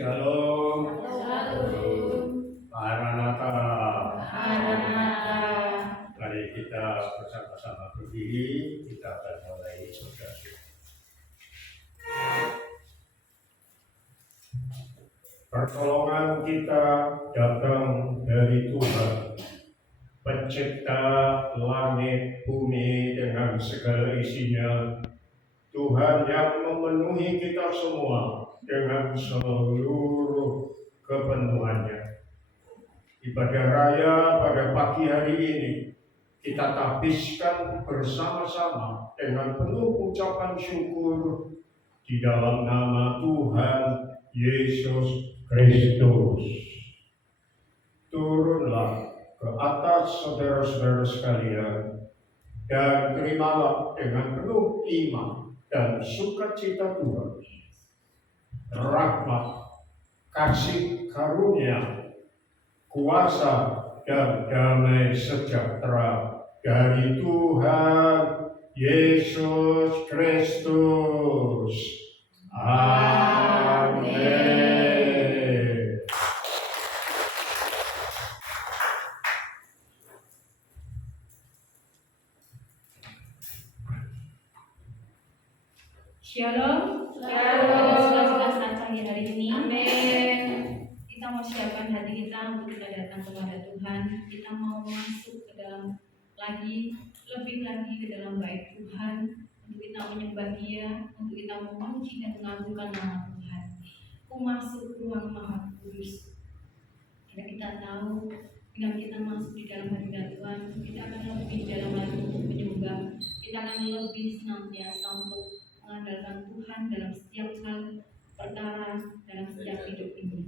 Shalom. Shalom. Maranatha. Maranatha. Mari kita bersama-sama berdiri, kita akan mulai ibadah. Pertolongan kita datang dari Tuhan, Pencipta langit bumi dengan segala isinya. Tuhan yang memenuhi kita semua dengan seluruh kepenuhannya. Ibadah raya pada pagi hari ini kita tabiskan bersama-sama dengan penuh ucapan syukur di dalam nama Tuhan Yesus Kristus. Turunlah ke atas saudara-saudara sekalian dan terimalah dengan penuh iman dan sukacita Tuhan rahmat, kasih karunia, kuasa dan damai sejahtera dari Tuhan Yesus Kristus. Amin. Shalom. Shalom. Sudah pagi hari ini. Amin. Kita mau siapkan hati kita untuk kita datang kepada Tuhan. Kita mau masuk ke dalam lebih lagi ke dalam bait Tuhan, untuk kita menyembah Dia, untuk kita memuji dan mengagungkan nama Tuhan. Ku masuk ruang Maha Kudus. Karena kita tahu bila kita masuk di dalam hadirat Tuhan, kita akan lebih dalam lagi untuk menyembah. Kita akan lebih senantiasa untuk mengandalkan Tuhan dalam setiap hal perkara dalam setiap hidup ini.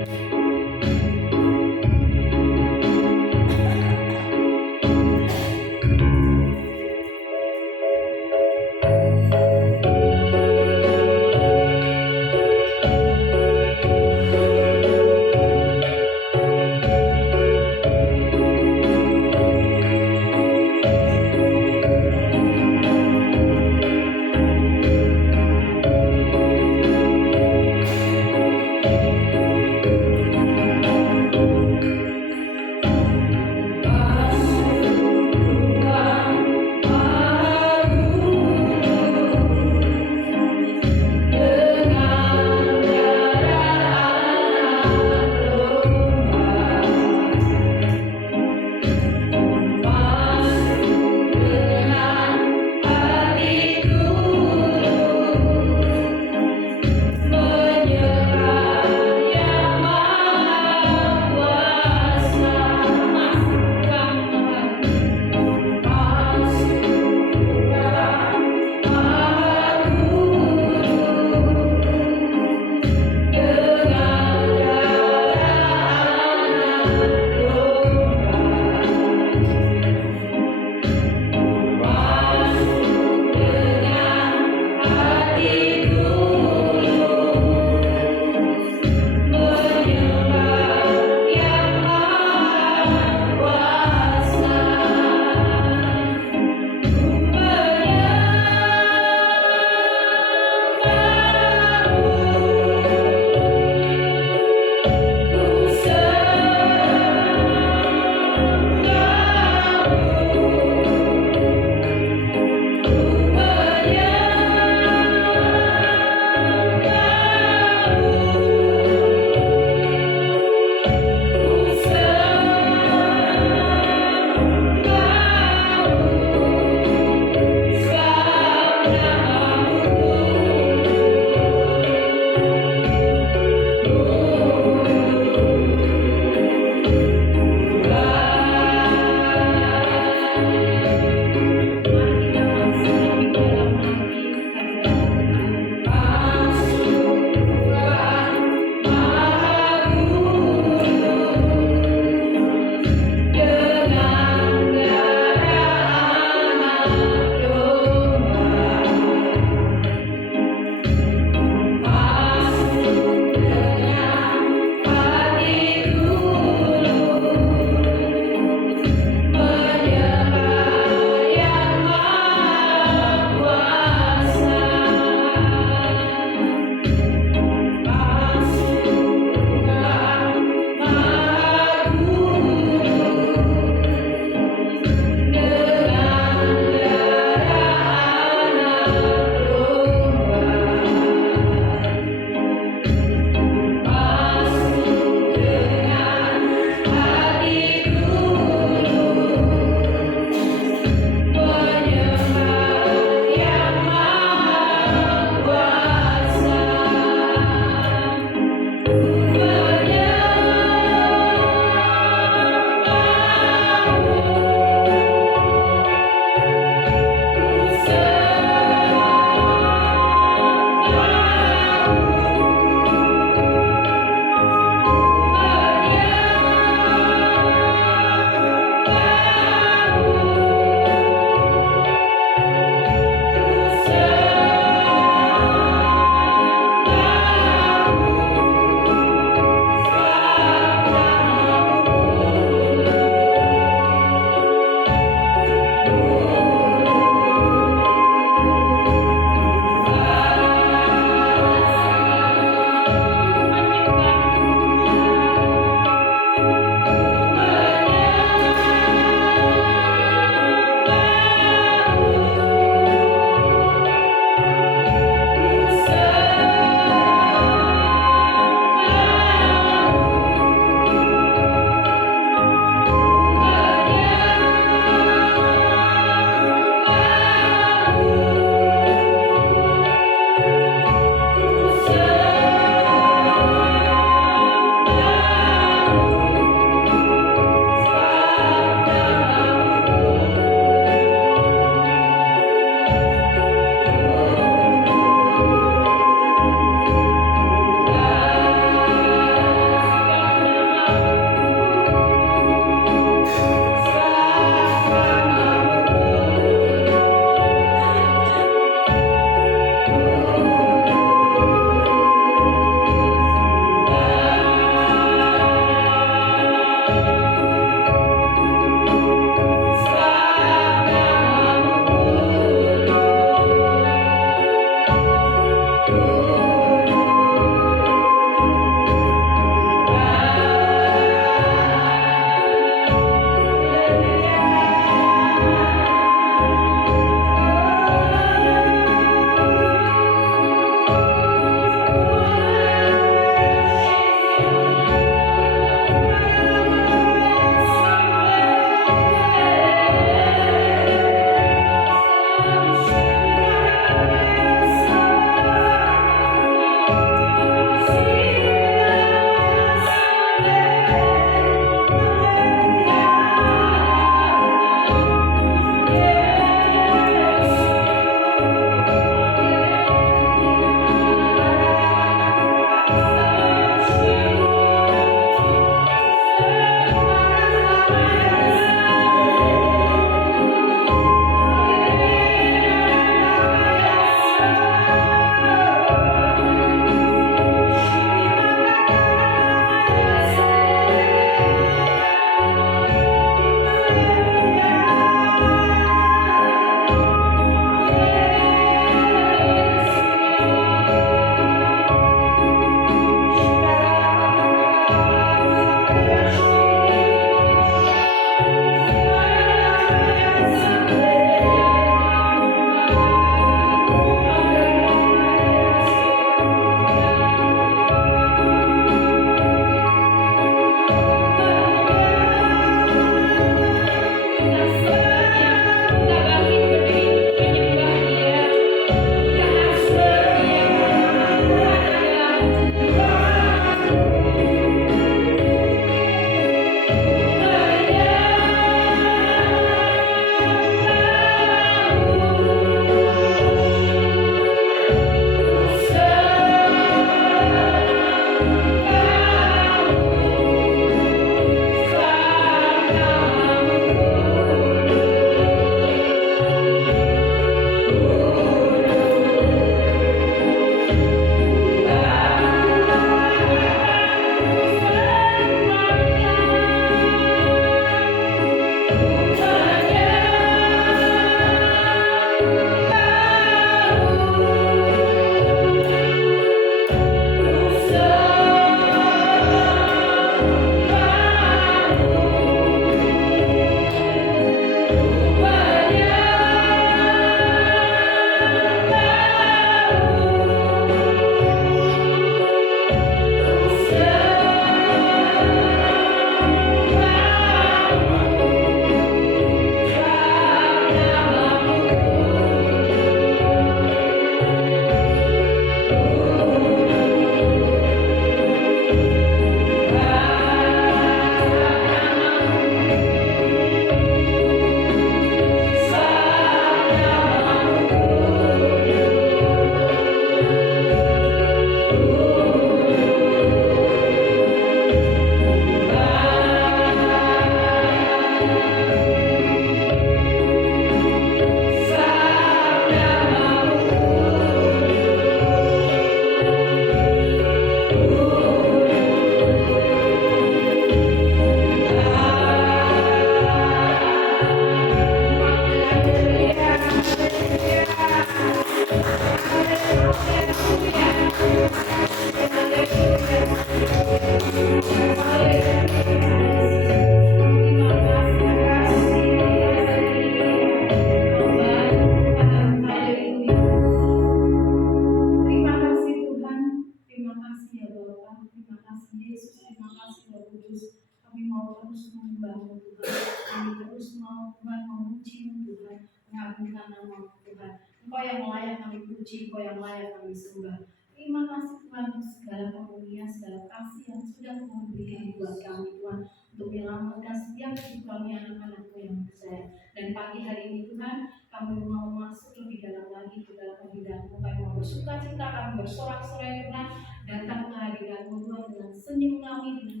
puji, Engkau yang layak kami sembah. Terima kasih Tuhan untuk segala karunia, segala kasih yang sudah Tuhan berikan buat kami Tuhan, untuk menyelamatkan setiap hidup kami anak-anak-Mu yang percaya. Dan pagi hari ini Tuhan, kami mau masuk lebih dalam lagi ke dalam hadirat-Mu. Kami mau bersuka cita, kami bersorak-sorai Tuhan, datang ke hadirat-Mu Tuhan dengan senyum kami, dengan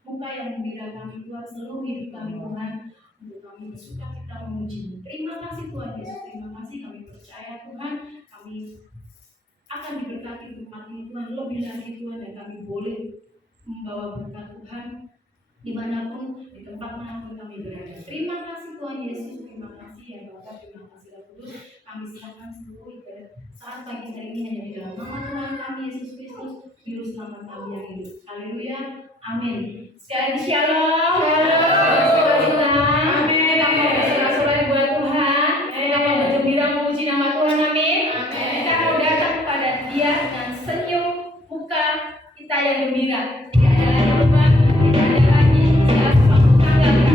muka yang gembira kami Tuhan, seluruh hidup kami Tuhan, untuk kami bersuka cita memuji-Mu. Terima kasih Tuhan Yesus, terima kasih kami percaya Tuhan, kami akan diberkati tempat ini Tuhan, lebih lagi Tuhan, dan kami boleh membawa berkat Tuhan dimanapun, di tempat manapun kami berada. Terima kasih Tuhan Yesus, terima kasih ya Bapak, terima kasih Roh Kudus. Kami serahkan seluruh ibadah saat pagi hari ini hanya di dalam nama Tuhan kami Yesus Kristus, Juru Selamat kami yang hidup. Haleluya, amin. Sekali lagi shalom. Tuhan, kita mau bersorak-sorai buat Tuhan, kita mau bergembira memuji nama Tuhan, amin. Kita mau datang kepada Dia dengan senyum muka kita yang gembira. Tidak ada lagi beban, tidak ada lagi segala sesuatu tanggalkan.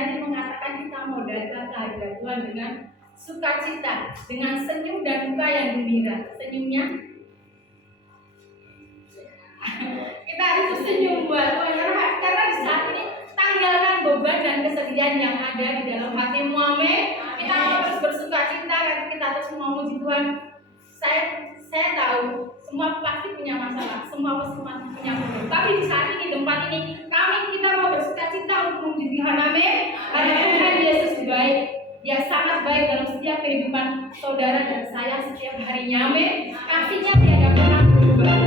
berani mengatakan kita mau datang ke hadirat Tuhan dengan sukacita, dengan senyum dan duka yang gembira. Senyumnya kita harus senyum buat Tuhan, karena di saat ini tanggalkan beban dan kesedihan yang ada di dalam hatimu. Amin. Kita harus bersukacita karena kita terus memuji Tuhan. Saya tahu semua pasti punya masalah, semua pasti punya problem. Tapi di saat ini, tempat ini, kita mau bersukacita untuk memuji Tuhan. Amin. Karena Tuhan Yesus baik, Dia sangat baik dalam setiap kehidupan saudara dan saya setiap harinya. Amin. Kasihnya tidak pernah berubah.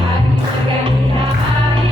Hari berganti hari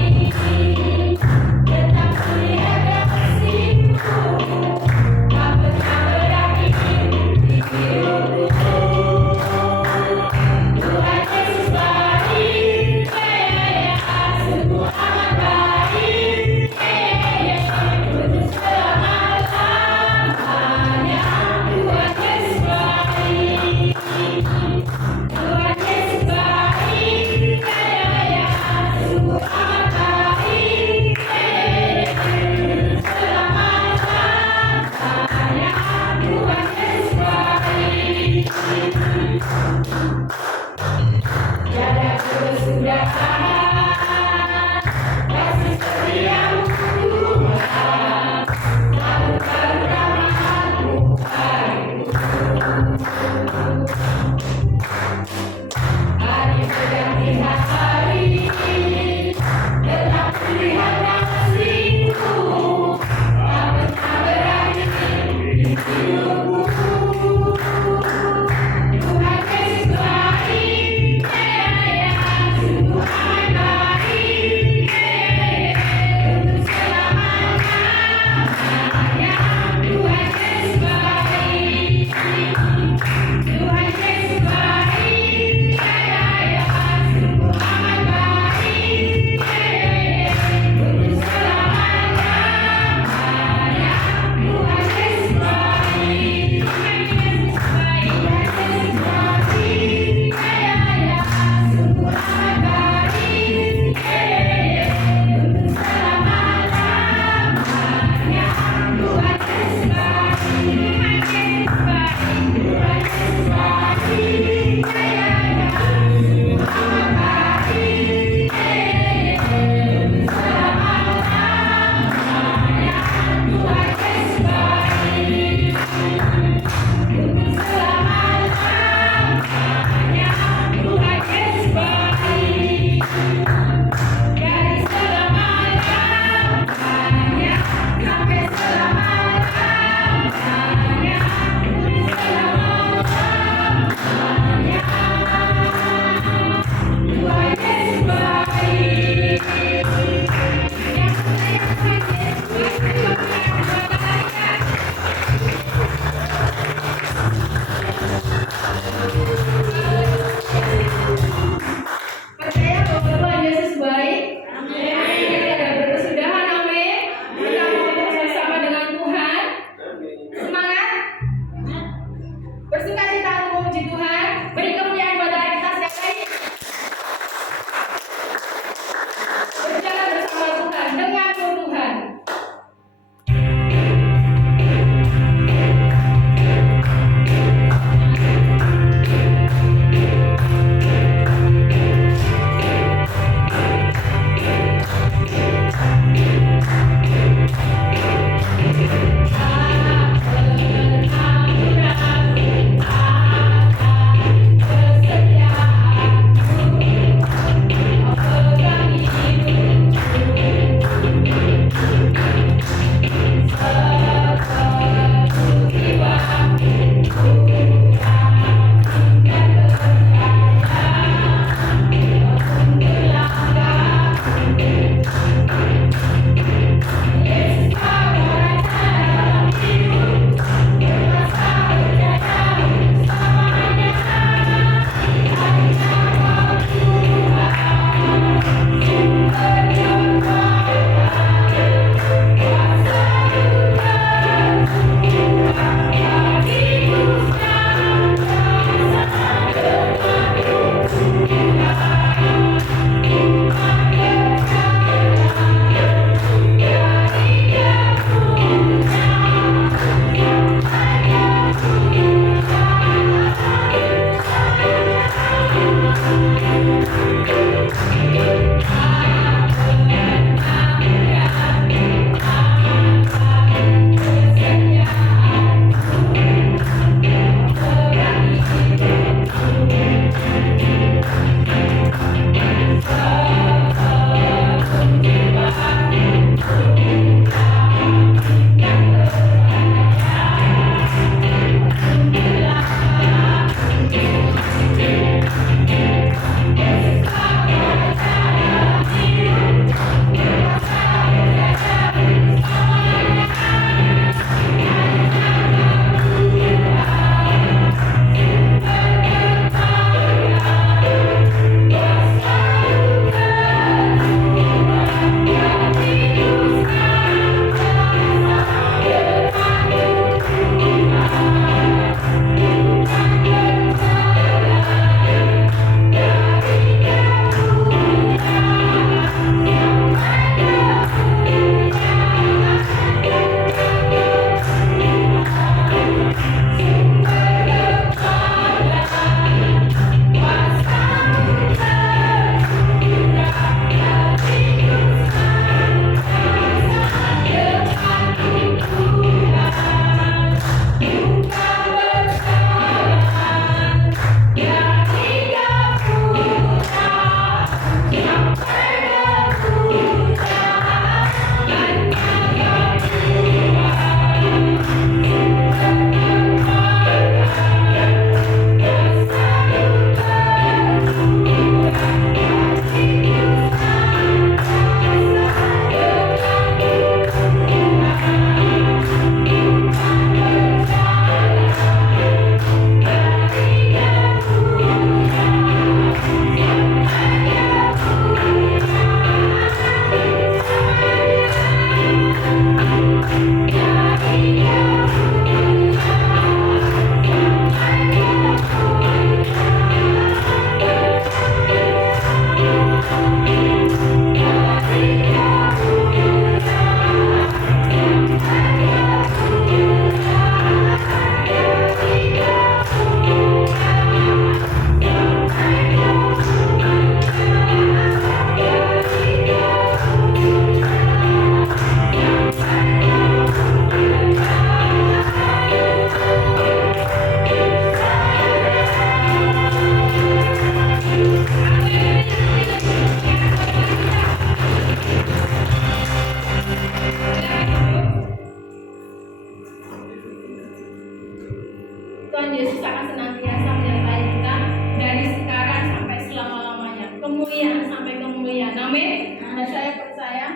Tuhan Yesus akan senantiasa menyertai kita dari sekarang sampai selama-lamanya, kemuliaan sampai kemuliaan. Amin. Dan saya percaya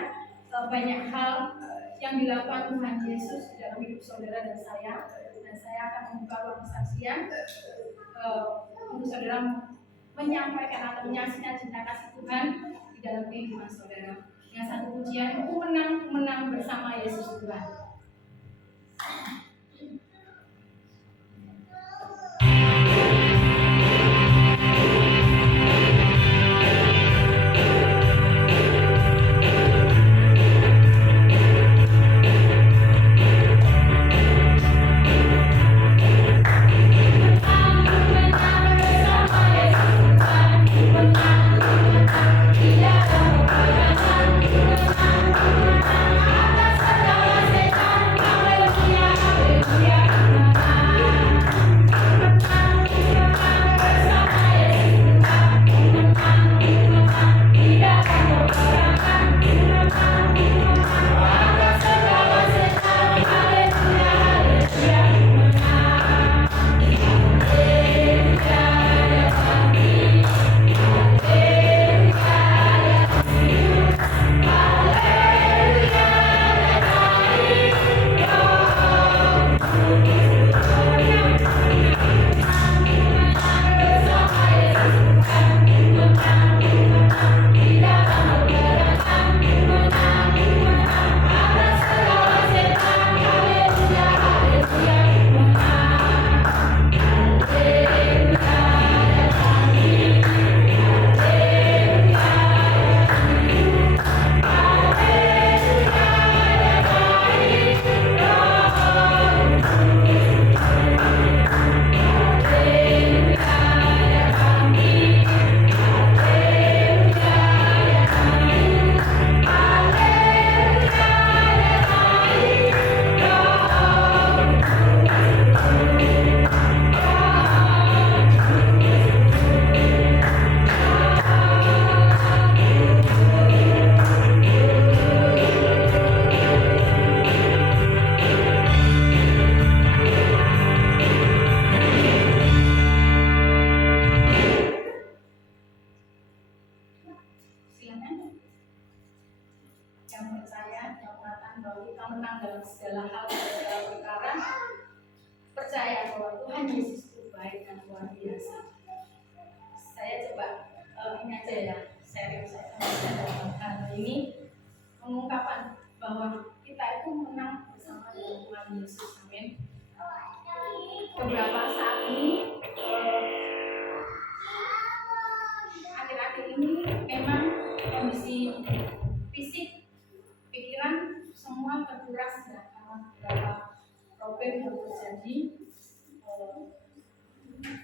banyak hal yang dilakukan Tuhan Yesus di dalam hidup saudara dan saya akan membuka ruang kesaksian untuk saudara menyampaikan atau menyaksikan cinta kasih Tuhan di dalam kehidupan saudara. Yang satu pujian, aku menang bersama Yesus Tuhan.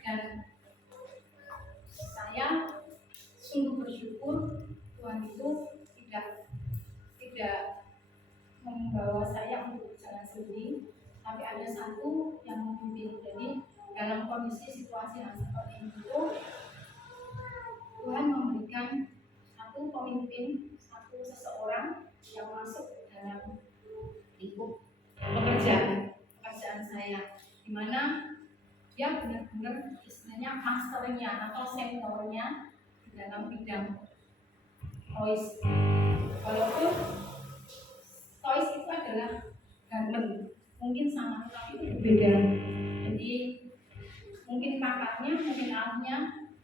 Dan saya sungguh bersyukur Tuhan itu tidak membawa saya untuk jalan sendiri, tapi ada satu yang memimpin. Jadi dalam kondisi situasi yang seperti itu, Tuhan memberikan satu pemimpin, seseorang yang masuk dalam lingkup pekerjaan saya, di mana dia benar-benar istilahnya masternya atau seniornya di dalam bidang toys. Walaupun toys itu adalah garment, mungkin sama tapi itu berbeda. Jadi mungkin pakarnya, mungkin alatnya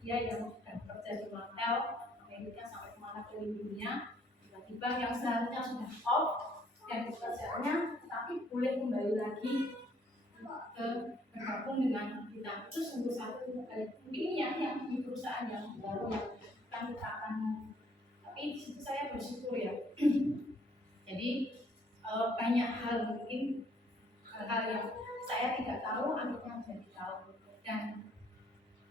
dia yang sudah bekerja di Mattel Amerika sampai kemana kelilingnya, tiba-tiba yang seharusnya sudah off dan pekerjaannya, tapi boleh kembali lagi ke bergabung dengan kita. Itu sungguh satu mungkin ini yang di perusahaan yang baru yang kita akan, tapi itu saya bersyukur ya. Jadi banyak hal, mungkin hal-hal yang saya tidak tahu akhirnya menjadi tahu. Dan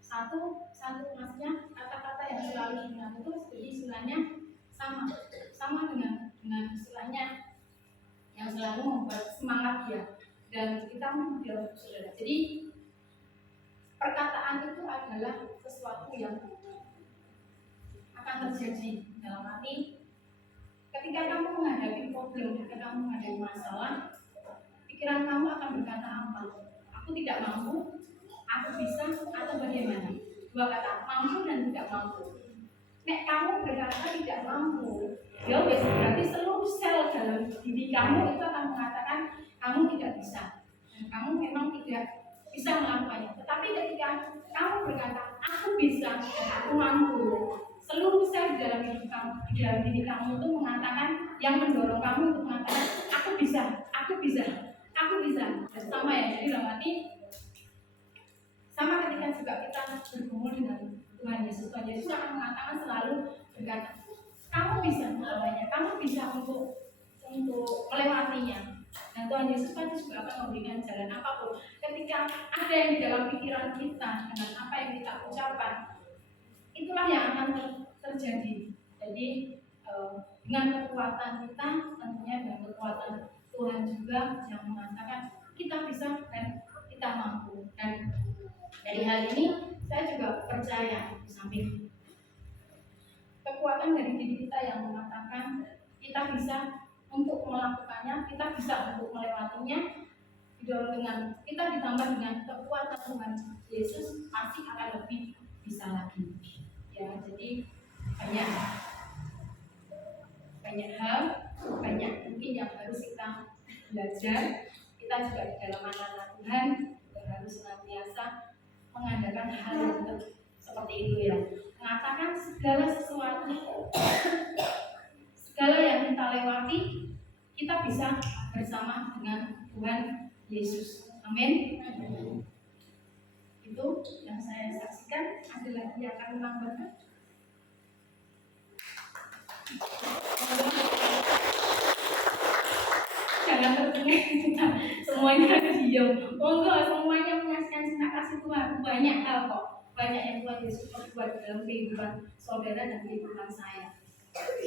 satu maksudnya kata-kata yang selalu diingat itu seperti istilahnya sama dengan istilahnya yang selalu membuat semangat dia. Dan kita menjawab saudara. Jadi perkataan itu adalah sesuatu yang akan terjadi dalam arti ketika kamu menghadapi problem, ketika kamu menghadapi masalah, pikiran kamu akan berkata apa? Aku tidak mampu, aku bisa atau bagaimana? Dua kata, mampu dan tidak mampu. Nek kamu berkata tidak mampu, ya wes berarti seluruh sel dalam diri kamu itu akan mengatakan kamu tidak bisa. Dan kamu memang tidak bisa melakukannya. Tetapi ketika kamu berkata aku bisa dan aku mampu, seluruh sel di dalam hidup kamu, di dalam diri kamu itu mengatakan, yang mendorong kamu untuk mengatakan aku bisa, aku bisa, aku bisa. Dan sama ya, jadi dalam arti sama ketika juga kita bergumul dengan Tuhan Yesus akan mengatakan selalu berkata kamu bisa melawannya, kamu bisa untuk melewatinya. Dan Tuhan Yesus pasti juga akan memberikan jalan apapun. Ketika ada yang di dalam pikiran kita dengan apa yang kita ucapkan, itulah yang akan terjadi. Jadi dengan kekuatan kita, tentunya dengan kekuatan Tuhan juga yang mengatakan kita bisa dan kita mampu. Dan dari hal ini saya juga percaya, di samping kekuatan dari diri kita yang mengatakan kita bisa untuk melakukannya, kita bisa untuk melewatinya, didorong dengan kita ditambah dengan kekuatan Tuhan Yesus, pasti akan lebih bisa lagi. Ya, jadi banyak hal, banyak mungkin yang harus kita belajar. Kita juga di dalam anak-anak Tuhan harus senantiasa mengadakan hal yang seperti itu ya, mengatakan segala sesuatu, segala yang kita lewati, kita bisa bersama dengan Tuhan Yesus. Amin. Itu yang saya saksikan. Ada lagi yang akan menambahkan? Jangan terdengar kita semuanya diam. Monggo semuanya menyaksikan cinta kasih Tuhan. Banyak hal kok, banyak yang Tuhan Yesus perbuat dalam kehidupan saudara dan kehidupan saya.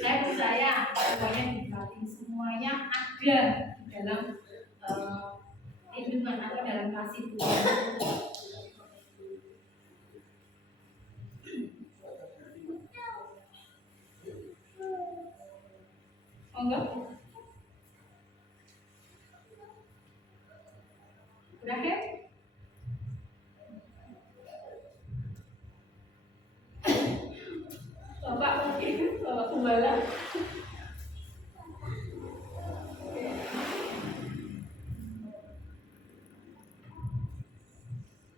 Saya percaya semuanya diberkati, semuanya ada di dalam kehidupan atau dalam kasih Tuhan. Monggo. Berakhir. Bapak mungkin, Bapak Gembala.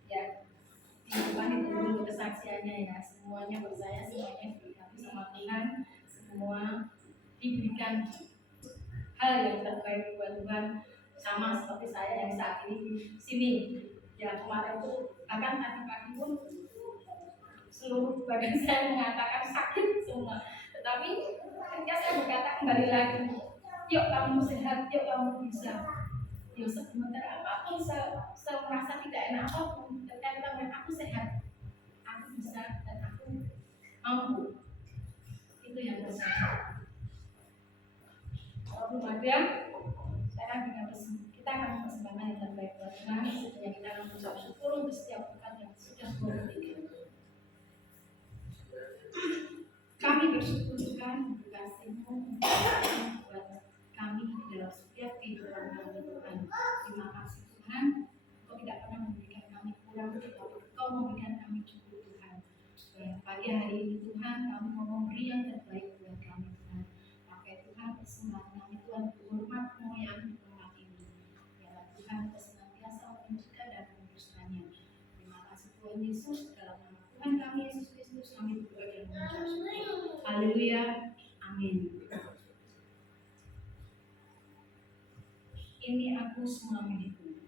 Ya, di depan itu dulu kesaksiannya ya. Semuanya percaya, semuanya diberkati sama Tuhan, semua diberikan hal yang terbaik buat Tuhan. Sama seperti saya yang saat ini di sini. Ya, kemarin itu bahkan tadi pagi pun seluruh badan saya mengatakan sakit semua. Tetapi ketika saya berkata kembali lagi, yuk kamu sehat, yuk kamu bisa. Yuk sebentar apapun saya merasa tidak enak apapun, ketika kita bilang aku sehat, aku bisa dan aku mampu. Itu yang terjadi. Kalau belum ada, sekarang kita akan mempersembahkan yang terbaik buat Tuhan. Sebenarnya kita akan mengucap syukur untuk setiap berkat yang sudah Tuhan berikan. Kami bersyukur Tuhan untuk kasih-Mu buat kami di dalam setiap kehidupan kami Tuhan. Terima kasih Tuhan, Engkau tidak pernah memberikan kami kurang, tetapi Engkau memberikan kami cukup Tuhan. Dan pagi hari ini Tuhan, kami mau memberi yang terbaik buat kami Tuhan. Pakai Tuhan persembahan kami Tuhan, hormat kemuliaan hormat ini. Biarlah Tuhan senantiasa menunjukkan dan meneruskannya. Terima kasih Tuhan Yesus, dalam nama Tuhan kami Yesus Kristus kami berdoa dan mengucap syukur. Haleluya, amin. Ini aku semua milikmu.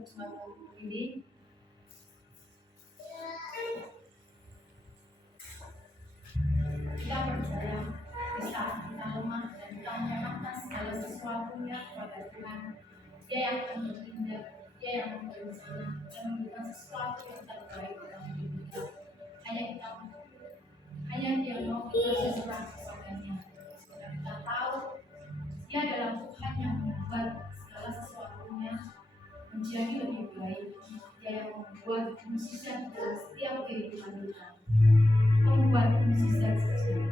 untuk suatu ini. Kita percaya di saat kita lemah dan kita menyerahkan segala sesuatunya kepada Tuhan. Dia yang akan bertindak, Dia yang berencana dan memberikan sesuatu yang terbaik dalam hidup kita. Hanya Dia mau kita seserah kepadanya. Supaya kita tahu Dia adalah Tuhan yang membuat segala sesuatunya menjadi lebih baik. Dia yang membuat mukjizat dalam setiap kehidupan kita. Membuat mukjizat sejati.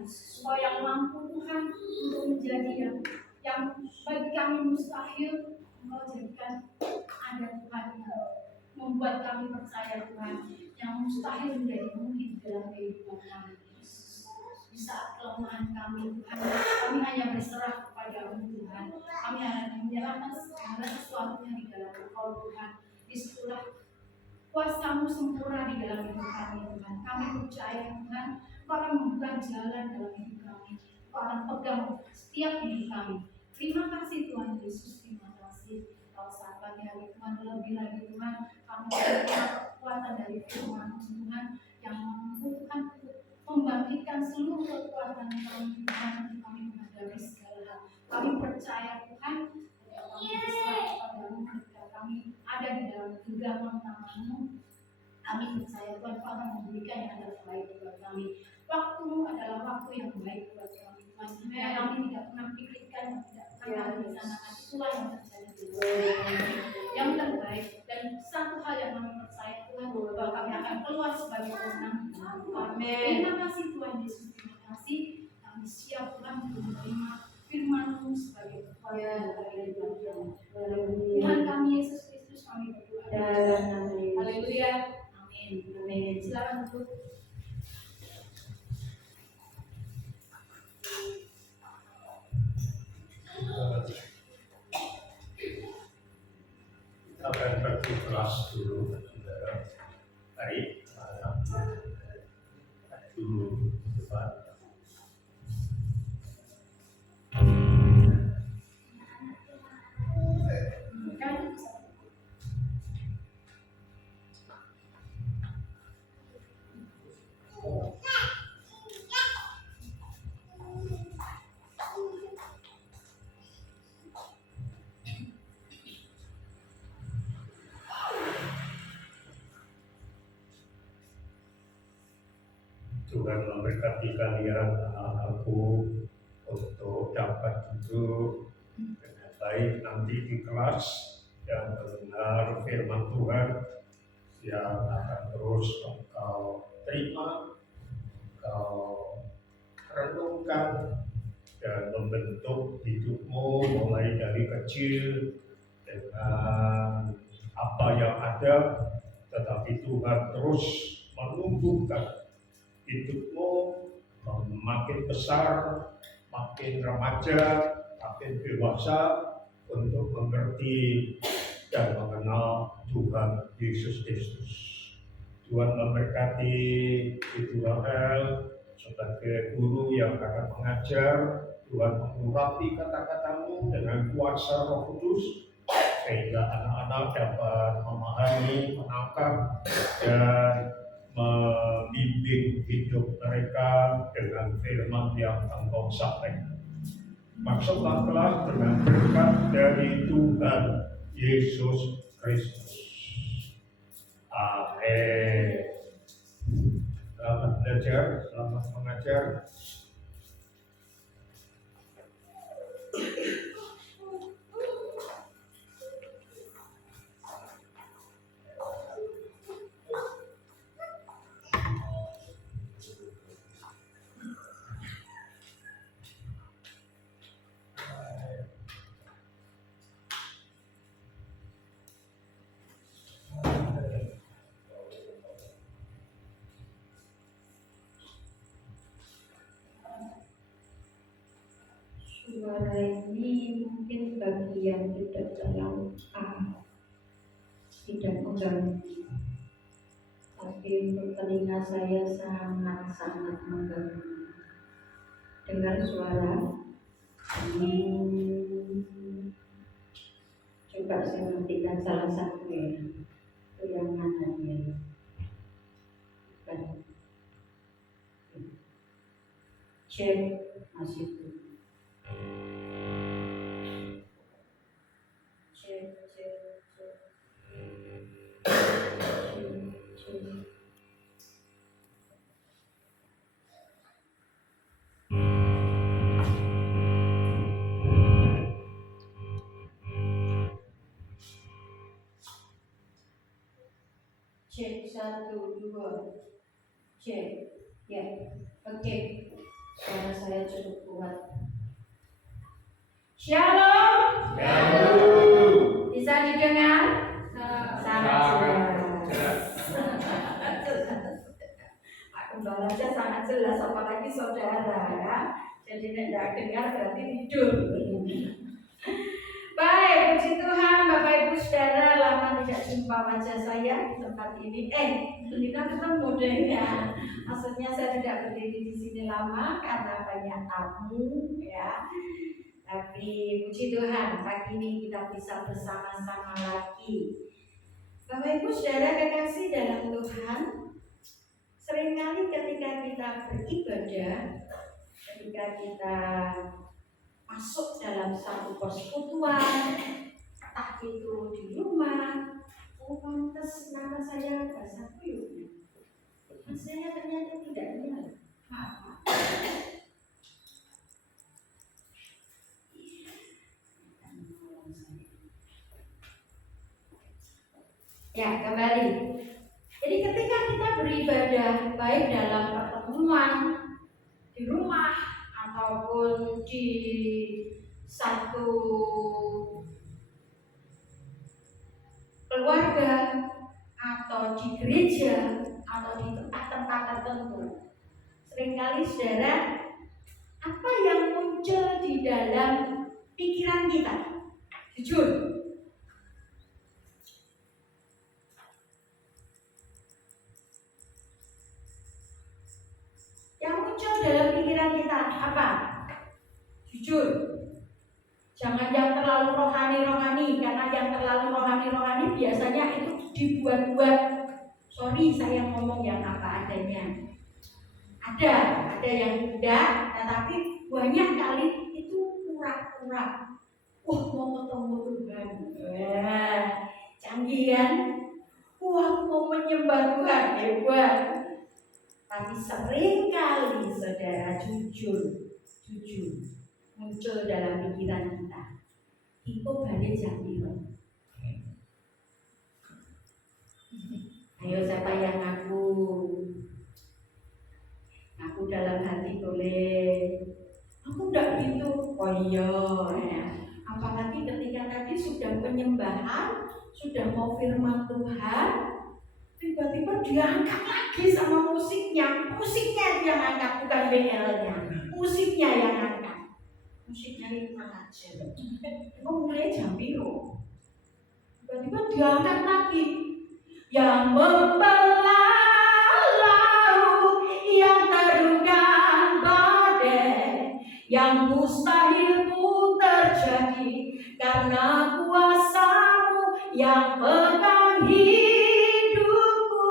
Tuhan, supaya yang mampu Tuhan untuk menjadi yang bagi kami mustahil, Engkau jadikan ada Tuhan yang membuat kami percaya Tuhan, yang mustahil menjadi mungkin dalam kehidupan kami. Di saat kelemahan kami Tuhan, kami hanya berserah kepada-Mu Tuhan. Kami hanya menyerahkan segala sesuatunya di dalam Engkau Tuhan. Disitulah kuasa-Mu sempurna di dalam hidup kami Tuhan. Kami percaya Tuhan, Engkau akan membuka jalan dalam hidup kami. Engkau akan pegang setiap hidup kami. Terima kasih Tuhan Yesus, terima kasih. Kalau saat pagi hari Tuhan, lebih lagi Tuhan, kami menerima kekuatan dari firman Tuhan yang mampu Tuhan membangkitkan seluruh kekuatan kami Tuhan untuk kami menghadapi segala hal. Kami percaya Tuhan, kami berserah kepada-Mu ketika kami ada di dalam genggaman nama-Mu. Kami percaya Tuhan Kau akan memberikan yang terbaik buat kami. Waktu-Mu adalah waktu yang baik buat kami Tuhan. Yang kami tidak pernah pikirkan, yang tidak pernah rencanakan, itulah yang terjadi. Yang terbaik, dan satu hal yang kami percaya Tuhan, bahwa kami akan keluar sebagai pemenang. Terima kasih Tuhan Yesus, terima kasih. Kami siap Tuhan untuk menerima firman-Mu sebagai kekuatan dari Tuhan. Tuhan kami Yesus Kristus, kami berdoa. Haleluya. Amin. Silakan duduk. Kita akan berkelas dulu, saudara. Baik, dulu depan. Tuhan memberkati kalian anak-anakku untuk dapat duduk dengan baik nanti di kelas dan mendengar firman Tuhan yang akan terus engkau terima, engkau renungkan dan membentuk hidupmu mulai dari kecil dengan apa yang ada, tetapi Tuhan terus menumbuhkan hidupmu makin besar, makin remaja, makin dewasa untuk mengerti dan mengenal Tuhan Yesus Kristus. Tuhan memberkati Ibu Rahel sebagai guru yang akan mengajar. Tuhan mengurapi kata-katamu dengan kuasa Roh Kudus sehingga anak-anak dapat memahami, menangkap, dan membimbing hidup mereka dengan firman yang Engkau sampaikan. Masuklah kelas dengan berkat dari Tuhan Yesus Kristus. Amin. Selamat belajar, selamat mengajar. Suara ini mungkin bagi yang tidak dalam tidak mengganggu, tapi untuk telinga saya sangat-sangat mengganggu. Dengar suara coba saya matikan salah satu ya, itu yang mana ya? Cek masih tuh. Cek 1, 2, cek ya, oke. saya cukup kuat. Shalom. Bisa didengar? Sangat jelas. Pak Gembala aja sangat jelas, apalagi saudara ya. Jadi tidak dengar berarti tidur. Baik, puji Tuhan, Bapak Ibu Saudara, lama tidak jumpa wajah saya di tempat ini. Kita ketemu deh ya. Maksudnya saya tidak berdiri di sini lama karena banyak tamu ya. Tapi puji Tuhan, pagi ini kita bisa bersama-sama lagi. Bapak Ibu Saudara kekasih dalam Tuhan, seringkali ketika kita beribadah, ketika kita masuk dalam satu persekutuan, entah itu di rumah, pantas nama saya bahasa Kuyuk. Saya ternyata tidak kenal. Ya, kembali. Jadi ketika kita beribadah baik dalam pertemuan di rumah ataupun di satu keluarga atau di gereja atau di tempat-tempat tertentu, seringkali saudara, apa yang muncul di dalam pikiran kita? Jujur, yang muncul dalam pikiran kita apa? Jujur. Jangan yang terlalu rohani-rohani, karena yang terlalu rohani-rohani biasanya itu dibuat-buat. Sorry, saya ngomong yang apa adanya. Ada yang tidak, tetapi banyak kali itu pura-pura. Wah, mau ketemu Tuhan. Canggih kan? Wah, mau menyembah Tuhan, hebat. Tapi sering kali saudara jujur muncul dalam pikiran kita. Iko balik jam biru. Ayo siapa yang ngaku dalam hati boleh. Aku udah gitu. Oh iya. Ya. Apalagi ketika tadi sudah penyembahan, sudah mau firman Tuhan, tiba-tiba diangkat lagi sama musiknya. Musiknya yang angkat, bukan BL-nya. Musiknya yang angkat. Musiknya itu aja. Kok mulai jam biru? Tiba-tiba diangkat lagi. Yang membelah laut, yang terungkap badai, yang mustahil pun terjadi karena kuasa-Mu yang pegang hidupku,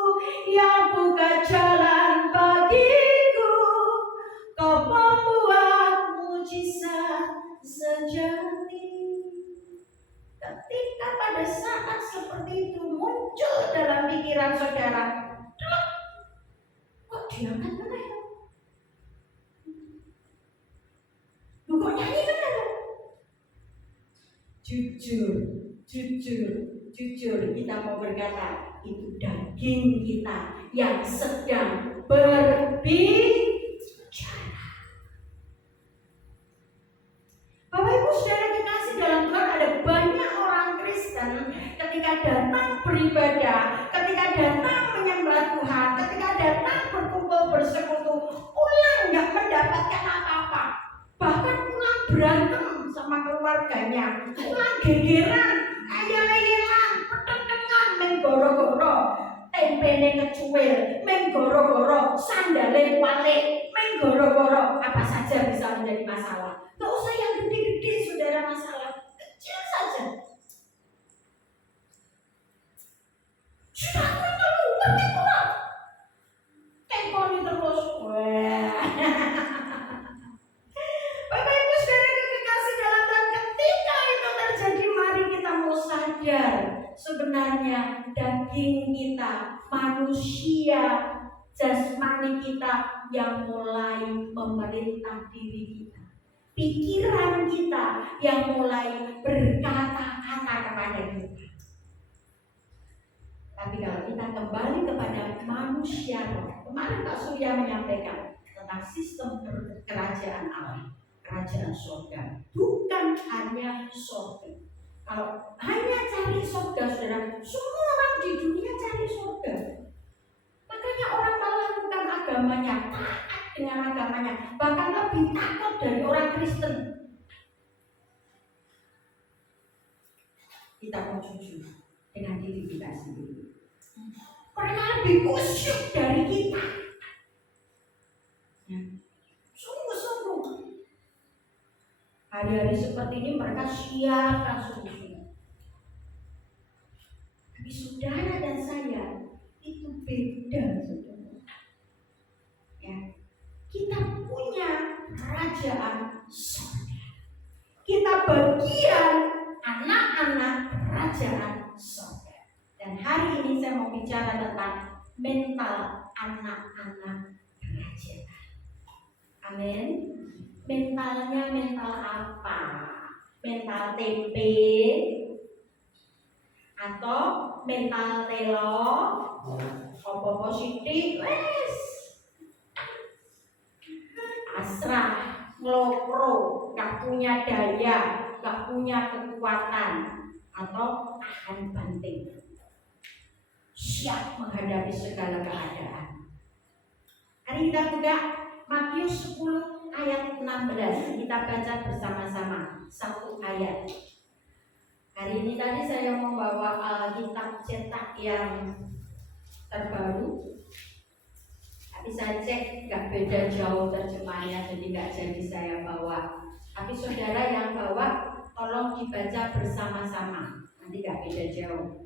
yang buka jalan bagiku. Kau membuat mujizat sejati. Ketika pada saat seperti itu muncul dalam pikiran saudara, kok diangkat mana ya? Kok nyanyi mana ya? Jujur kita mau berkata, itu daging kita yang sedang berbicara. Bapak Ibu Saudara dikasih dalam Tuhan, ada banyak orang Kristen ketika datang beribadah, ketika datang menyembah Tuhan, ketika datang berkumpul bersekutu, pulang nggak mendapatkan apa-apa, bahkan pulang berantem sama keluarganya, pulang gegeran, ayam-ayam, petentengan, menggoro-goro, tempene kecuil, menggoro-goro, sandale walik, menggoro-goro, apa saja bisa menjadi masalah. Gak usah yang gede-gede saudara, masalah kecil saja. Sudah keluar di kurang, temponi terus. Bapak Ibu Saudara kekasih dalam Tuhan, ketika itu terjadi, mari kita mau sadar sebenarnya daging kita, manusia jasmani kita yang mulai memerintah diri kita. Pikiran kita yang mulai berkata-kata kepada kita. Tapi kalau kita kembali kepada manusia, kemarin Pak Surya menyampaikan tentang sistem kerajaan Allah, kerajaan surga, bukan hanya surga. Kalau hanya cari surga, saudara, semua orang di dunia cari surga. Makanya orang melakukan agamanya, taat dengan agamanya, bahkan lebih takut dari orang Kristen. Kita mau jujur dengan diri kita sendiri. Mereka lebih kusyuk dari kita. Ya. Sungguh-sungguh. Hari-hari seperti ini mereka siapkan sungguh-sungguh. Tapi saudara dan saya itu beda, saudara. Ya. Kita punya kerajaan surga. Kita bagian anak-anak kerajaan surga. Dan hari ini saya mau bicara tentang mental anak-anak kerajaan. Amin. Mentalnya mental apa? Mental tempe atau mental telo? Apa positif? Wes. Asrah, ngelopro, gak punya daya, gak punya kekuatan, atau tahan banting, siap menghadapi segala keadaan. Hari kita buka Matius 10 ayat 16. Kita baca bersama-sama satu ayat. Hari ini tadi saya membawa Alkitab cetak yang terbaru, tapi saya cek gak beda jauh terjemahnya, jadi gak jadi saya bawa. Tapi saudara yang bawa tolong dibaca bersama-sama, nanti gak beda jauh.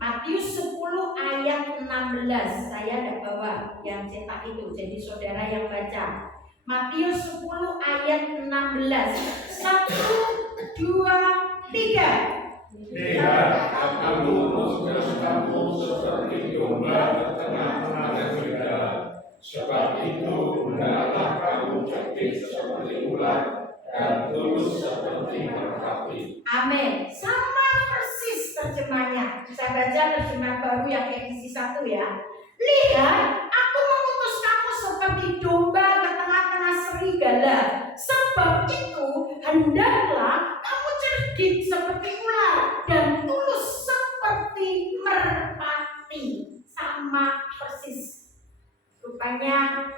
Matius 10 ayat 16. Saya tidak bawa yang cetak itu, jadi saudara yang baca. Matius 10 ayat 16. 1, 2, 3. Lihat, aku menguruskan kamu seperti domba di tengah-tengah serigala. Sebab itu, hendaklah kamu cerdik seperti ular dan tulus seperti merpati. Amin. Sama persis terjemahnya. Saya baca terjemahan baru yang edisi 1 ya. Lihat, aku mengutus kamu seperti domba ke tengah-tengah serigala. Sebab itu, hendaklah kamu cerdik seperti ular dan tulus seperti merpati. Sama persis. Rupanya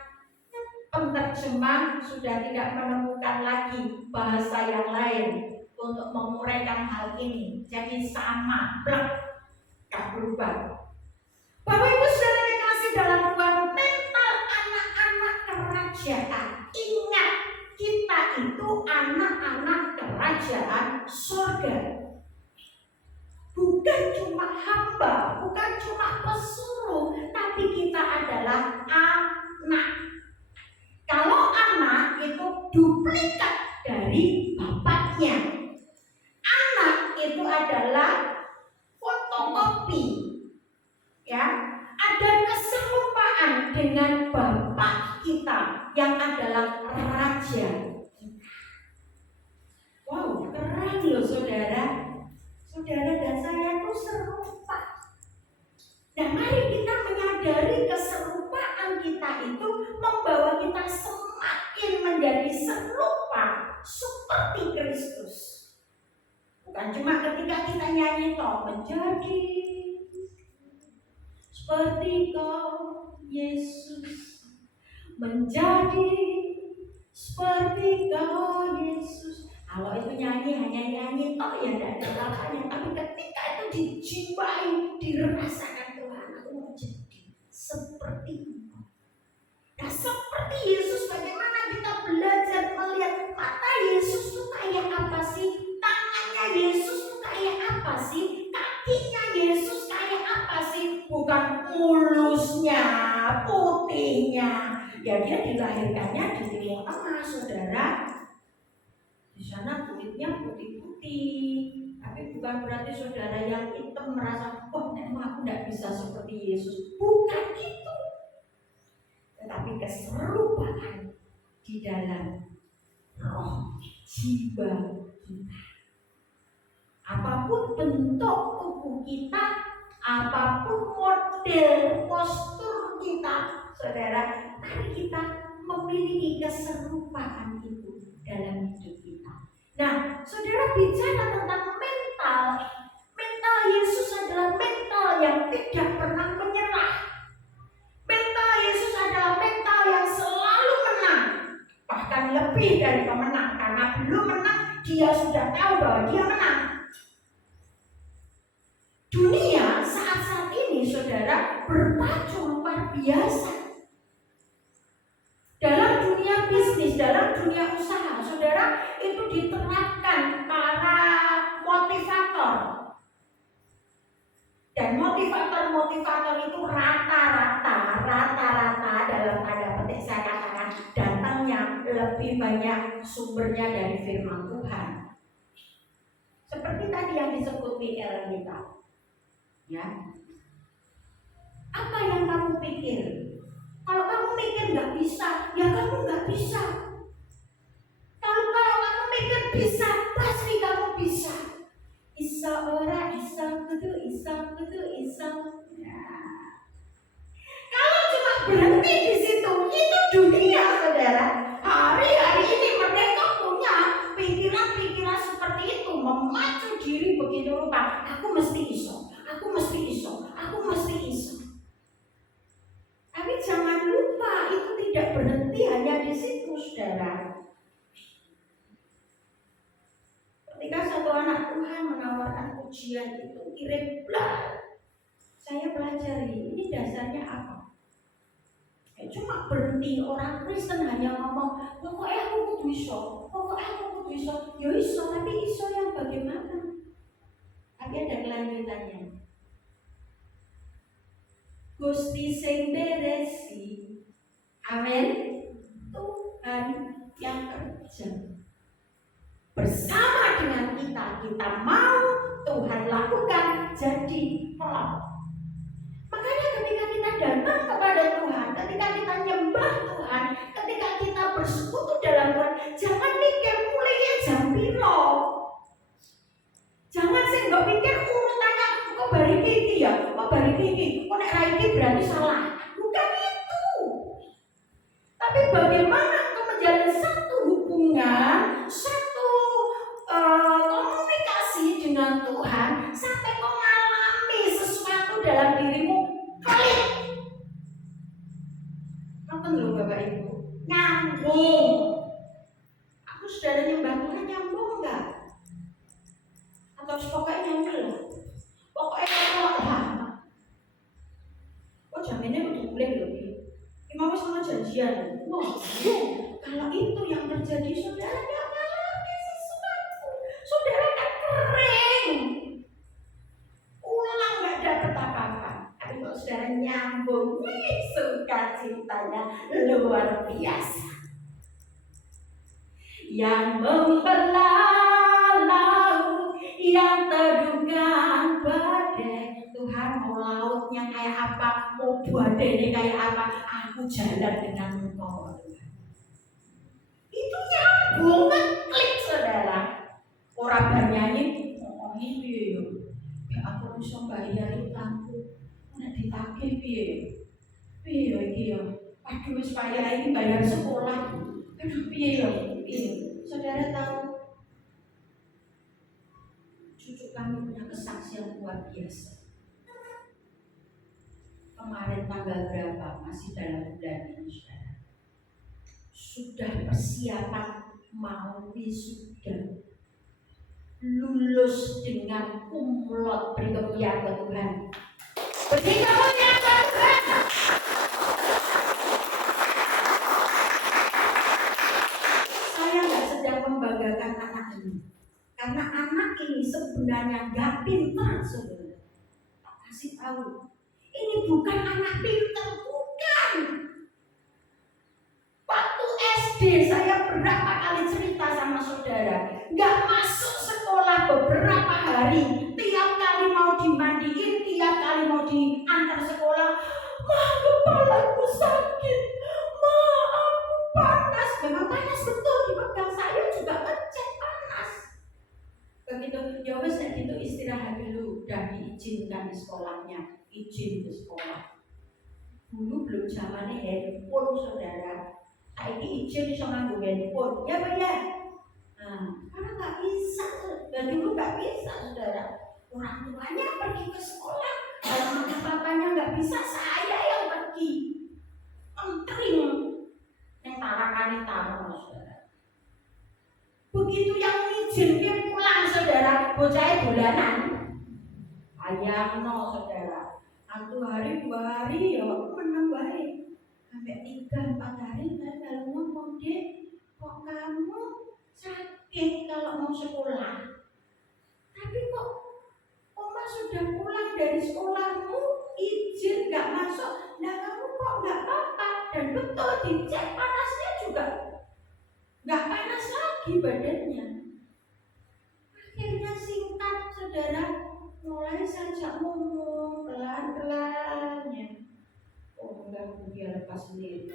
penterjemah sudah tidak menemukan lagi bahasa yang lain untuk menguraikan hal ini. Jadi sama, blek, gak berubah. Bapak Ibu saudara dikasih dalam Tuhan, mental anak-anak kerajaan. Ingat, kita itu anak-anak kerajaan surga. Bukan cuma hamba, bukan cuma pesuruh, tapi kita adalah anak. Kalau anak itu duplikat dari bapaknya. Anak itu adalah fotokopi, ya, ada keserupaan dengan bapak kita yang adalah raja. Wow, keren loh saudara. Saudara dan saya itu serupa. Nah, mari kita menyadari keserupaan kita itu membawa kita semakin menjadi serupa seperti Kristus. Bukan cuma ketika kita nyanyi toh, menjadi seperti Kau Yesus, menjadi seperti Kau Yesus. Kalau itu nyanyi hanya nyanyi toh ya tidak ada apa-apanya, tapi ketika itu dijiwai, dirasakan Tuhan, aku mau jadi seperti Engkau. Nah, seperti Yesus, bagaimana kita belajar melihat mata Yesus itu kayak apa sih? Tangannya Yesus itu kayak apa sih? Kakinya Yesus kayak apa sih? Bukan mulusnya, putihnya. Ya dia dilahirkannya di Timur Tengah, saudara. Di sana kulitnya putih-putih, tapi bukan berarti saudara yang hitam merasa, oh memang aku tidak bisa seperti Yesus. Bukan itu, tetapi keserupaan di dalam roh, jiwa kita. Apapun bentuk tubuh kita, apapun model postur kita, saudara, mari kita memiliki keserupaan itu dalam hidup kita. Nah, saudara bicara tentang mental. Mental Yesus adalah mental yang tidak pernah menyerah. Mental Yesus adalah mental yang selalu menang. Bahkan lebih dari pemenang, karena belum menang, dia sudah tahu bahwa dia menang. Dunia saat ini, saudara, berpacu luar biasa. Dalam dunia bisnis, dalam dunia usaha, saudara, itu diterapkan para motivator. Dan motivator itu rata-rata dalam tanda petik saya katakan datangnya lebih banyak sumbernya dari firman Tuhan. Seperti tadi yang disebut PL kita. Ya. Apa yang kamu pikir? Kalau kamu mikir nggak bisa, ya kamu nggak bisa. Kalau kamu mikir bisa, pasti kamu bisa. Isa ora, isa kudu. Ya. Kalau cuma berhenti di situ, itu dunia, saudara. Hari ini mereka punya pikiran-pikiran seperti itu, memacu diri begitu rupa. Aku mesti iso. Tapi jangan lupa, itu tidak berhenti hanya di situ, saudara. Ketika satu anak Tuhan menawarkan ujian itu, kirim belajar. Saya pelajari, ini dasarnya apa? Cuma berhenti, orang Kristen hanya ngomong, pokoknya aku kudu iso. Ya iso, tapi iso yang bagaimana? Tapi ada kelanjutannya. Gusti sing beresi, amin. Tuhan yang kerja bersama dengan kita mau Tuhan lakukan jadi pelak. Makanya ketika kita datang kepada Tuhan, ketika kita nyembah Tuhan, ketika kita bersekutu dalam Tuhan, jangan mikir mulainya jam piro. Jangan sih nggak pikir urutannya kok bari iki ya, kok bari iki, kok nek ra iki berarti salah. Bukan itu. Tapi bagaimana engkau menjalin satu hubungan, satu komunikasi dengan Tuhan sampai kau mengalami sesuatu dalam dirimu klik. Apa lho Bapak Ibu? Nyambung. Aku saudara nyembah Tuhan nyambung enggak? Atau pokoknya nyambung lah. Pokoknya kalau kok jaminnya udah boleh loh. Mau sama janjian. Wah, kalau itu yang terjadi, saudara nggak mengalami sesuatu. Saudara kan kering, ulang nggak dapat apa-apa. Tapi kalau saudara nyambung, sukacitanya luar biasa. Yang membelah laut, yang teduhkan badai. Tuhan mau lautnya kayak apa, mau badainya kayak apa, aku jalan dengan engkau Tuhan. Itu nyambung klik saudara. Orang bernyanyi, oh ini ya aku bisa bayar utangku, udah ditagih piye iki ya. Aduh wis bayar ini bayar sekolah. Aduh piye ya. Saudara tahu cucu kami punya kesaksian luar biasa. Kemarin tanggal berapa, masih dalam bulan ini saudara, sudah persiapan mau wisuda, lulus dengan kumlot, beri kemuliaan ke Tuhan. Beri kemuliaan ke Tuhan. Saya nggak sedang membanggakan anak ini, karena anak ini sebenarnya nggak pintar saudara. Tak kasih tahu. Ini bukan anak pintar, bukan. Waktu SD saya berapa kali cerita sama saudara, nggak masuk sekolah beberapa hari, tiap kali mau dimandiin, tiap kali mau diantar sekolah, ma kepalaku sakit, ma aku panas. Memang panas betul, dipegang saya juga ngecek panas. Begitu, ya wes gitu istirahat dulu, udah diizinkan di sekolahnya. Izin ke sekolah. Dulu belum zamannya handphone saudara. Saiki izin iso nganggo handphone, ya Pak ya. Nah, karena nggak bisa, dan dulu nggak bisa saudara. Orang tuanya pergi ke sekolah, kalau mama papanya nggak bisa, saya yang pergi. Entering, yang tarakan taruh saudara. Begitu yang izinkan pulang saudara, bocah bulanan. Ayang saudara, 1 hari 2 hari ya menang baik. Sampai 3-4 hari saya kalau ngomong, Dek, kok kamu sakit kalau mau sekolah? Tapi kok Oma sudah pulang dari sekolahmu, izin nggak masuk, nah kamu kok nggak apa-apa? Dan betul dicek panasnya juga nggak panas lagi badannya. Akhirnya singkat saudara, mulai saja ngomong pelan-pelannya. Oh enggak, dia lepas sendiri.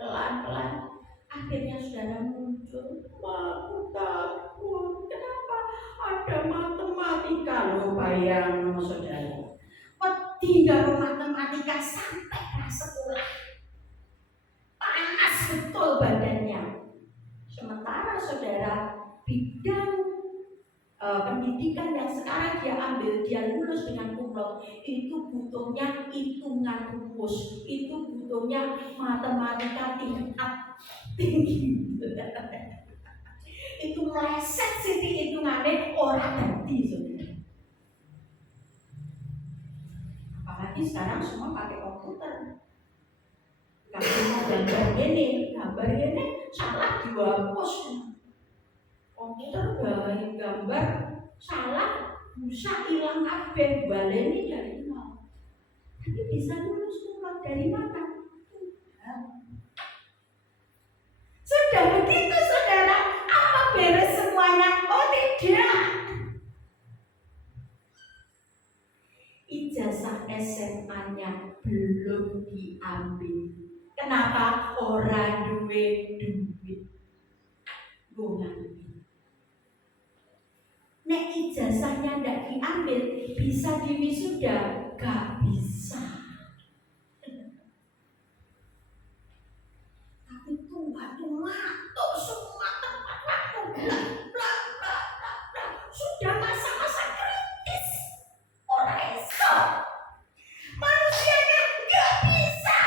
Pelan-pelan. Akhirnya saudara muncul. Aku takut. Kenapa? Ada matematika loh, bayang saudara. Wedi karo matematika sampai ke sekolah. Panas betul badannya. Sementara saudara bidang pendidikan yang sekarang dia ambil, dia lulus dengan cum laude, itu butuhnya hitungan rumus, itu butuhnya matematika tingkat tinggi. Itu meleset sih hitungannya orang ganti saudara. Apalagi sekarang semua pakai komputer. Kalau mau gambar ini salah dihapus. Komputer gambar salah bisa hilang kabeh, baleni dari nol. Tapi bisa lulus cum dari mana? Sudah begitu saudara, apa beres semuanya? Oh tidak. Ijazah SMA-nya belum diambil. Kenapa? Orang duwe duit. Nek ijazahnya ndak diambil, bisa diwisuda? Gak bisa. Tapi Tuhan tuh ngatur semua tempat waktu. Bla bla bla bla bla. Sudah masa-masa kritis. Orang esok. Manusianya gak bisa.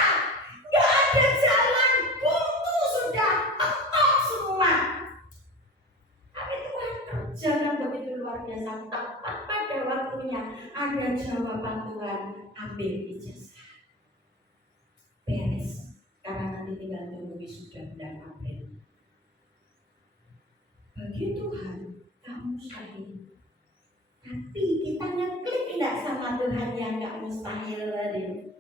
Gak ada jalan. Buntu sudah. Mentok semua. Tapi Tuhan kerjakan begitu luar biasa. Tepat pada waktunya ada jawaban Tuhan. Ambil ijazah. Beres. Karena nanti tinggal tunggu wisuda bulan April. Bagi Tuhan, kamu mustahil. Tapi kita ngeklik tidak sama Tuhan yang gak mustahil tadi.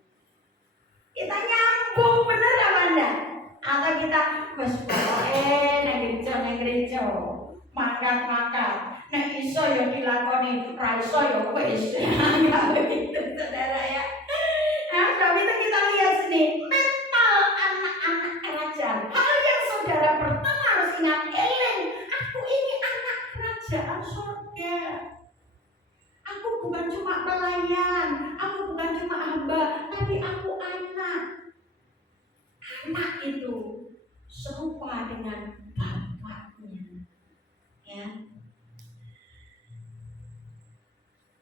Kita nyambung bener apa enggak? Atau kita nang gereja, makan, nek iso ya dilakoni, ra iso ya wis. Enggak begitu saudara ya. Nah, sebab itu kita lihat sini mental anak-anak kerajaan. Hal yang saudara pertama harus ingat, aku ini anak kerajaan surga. Aku bukan cuma pelayan, aku bukan cuma hamba, tapi aku anak. Anak itu serupa dengan bapaknya. Ya.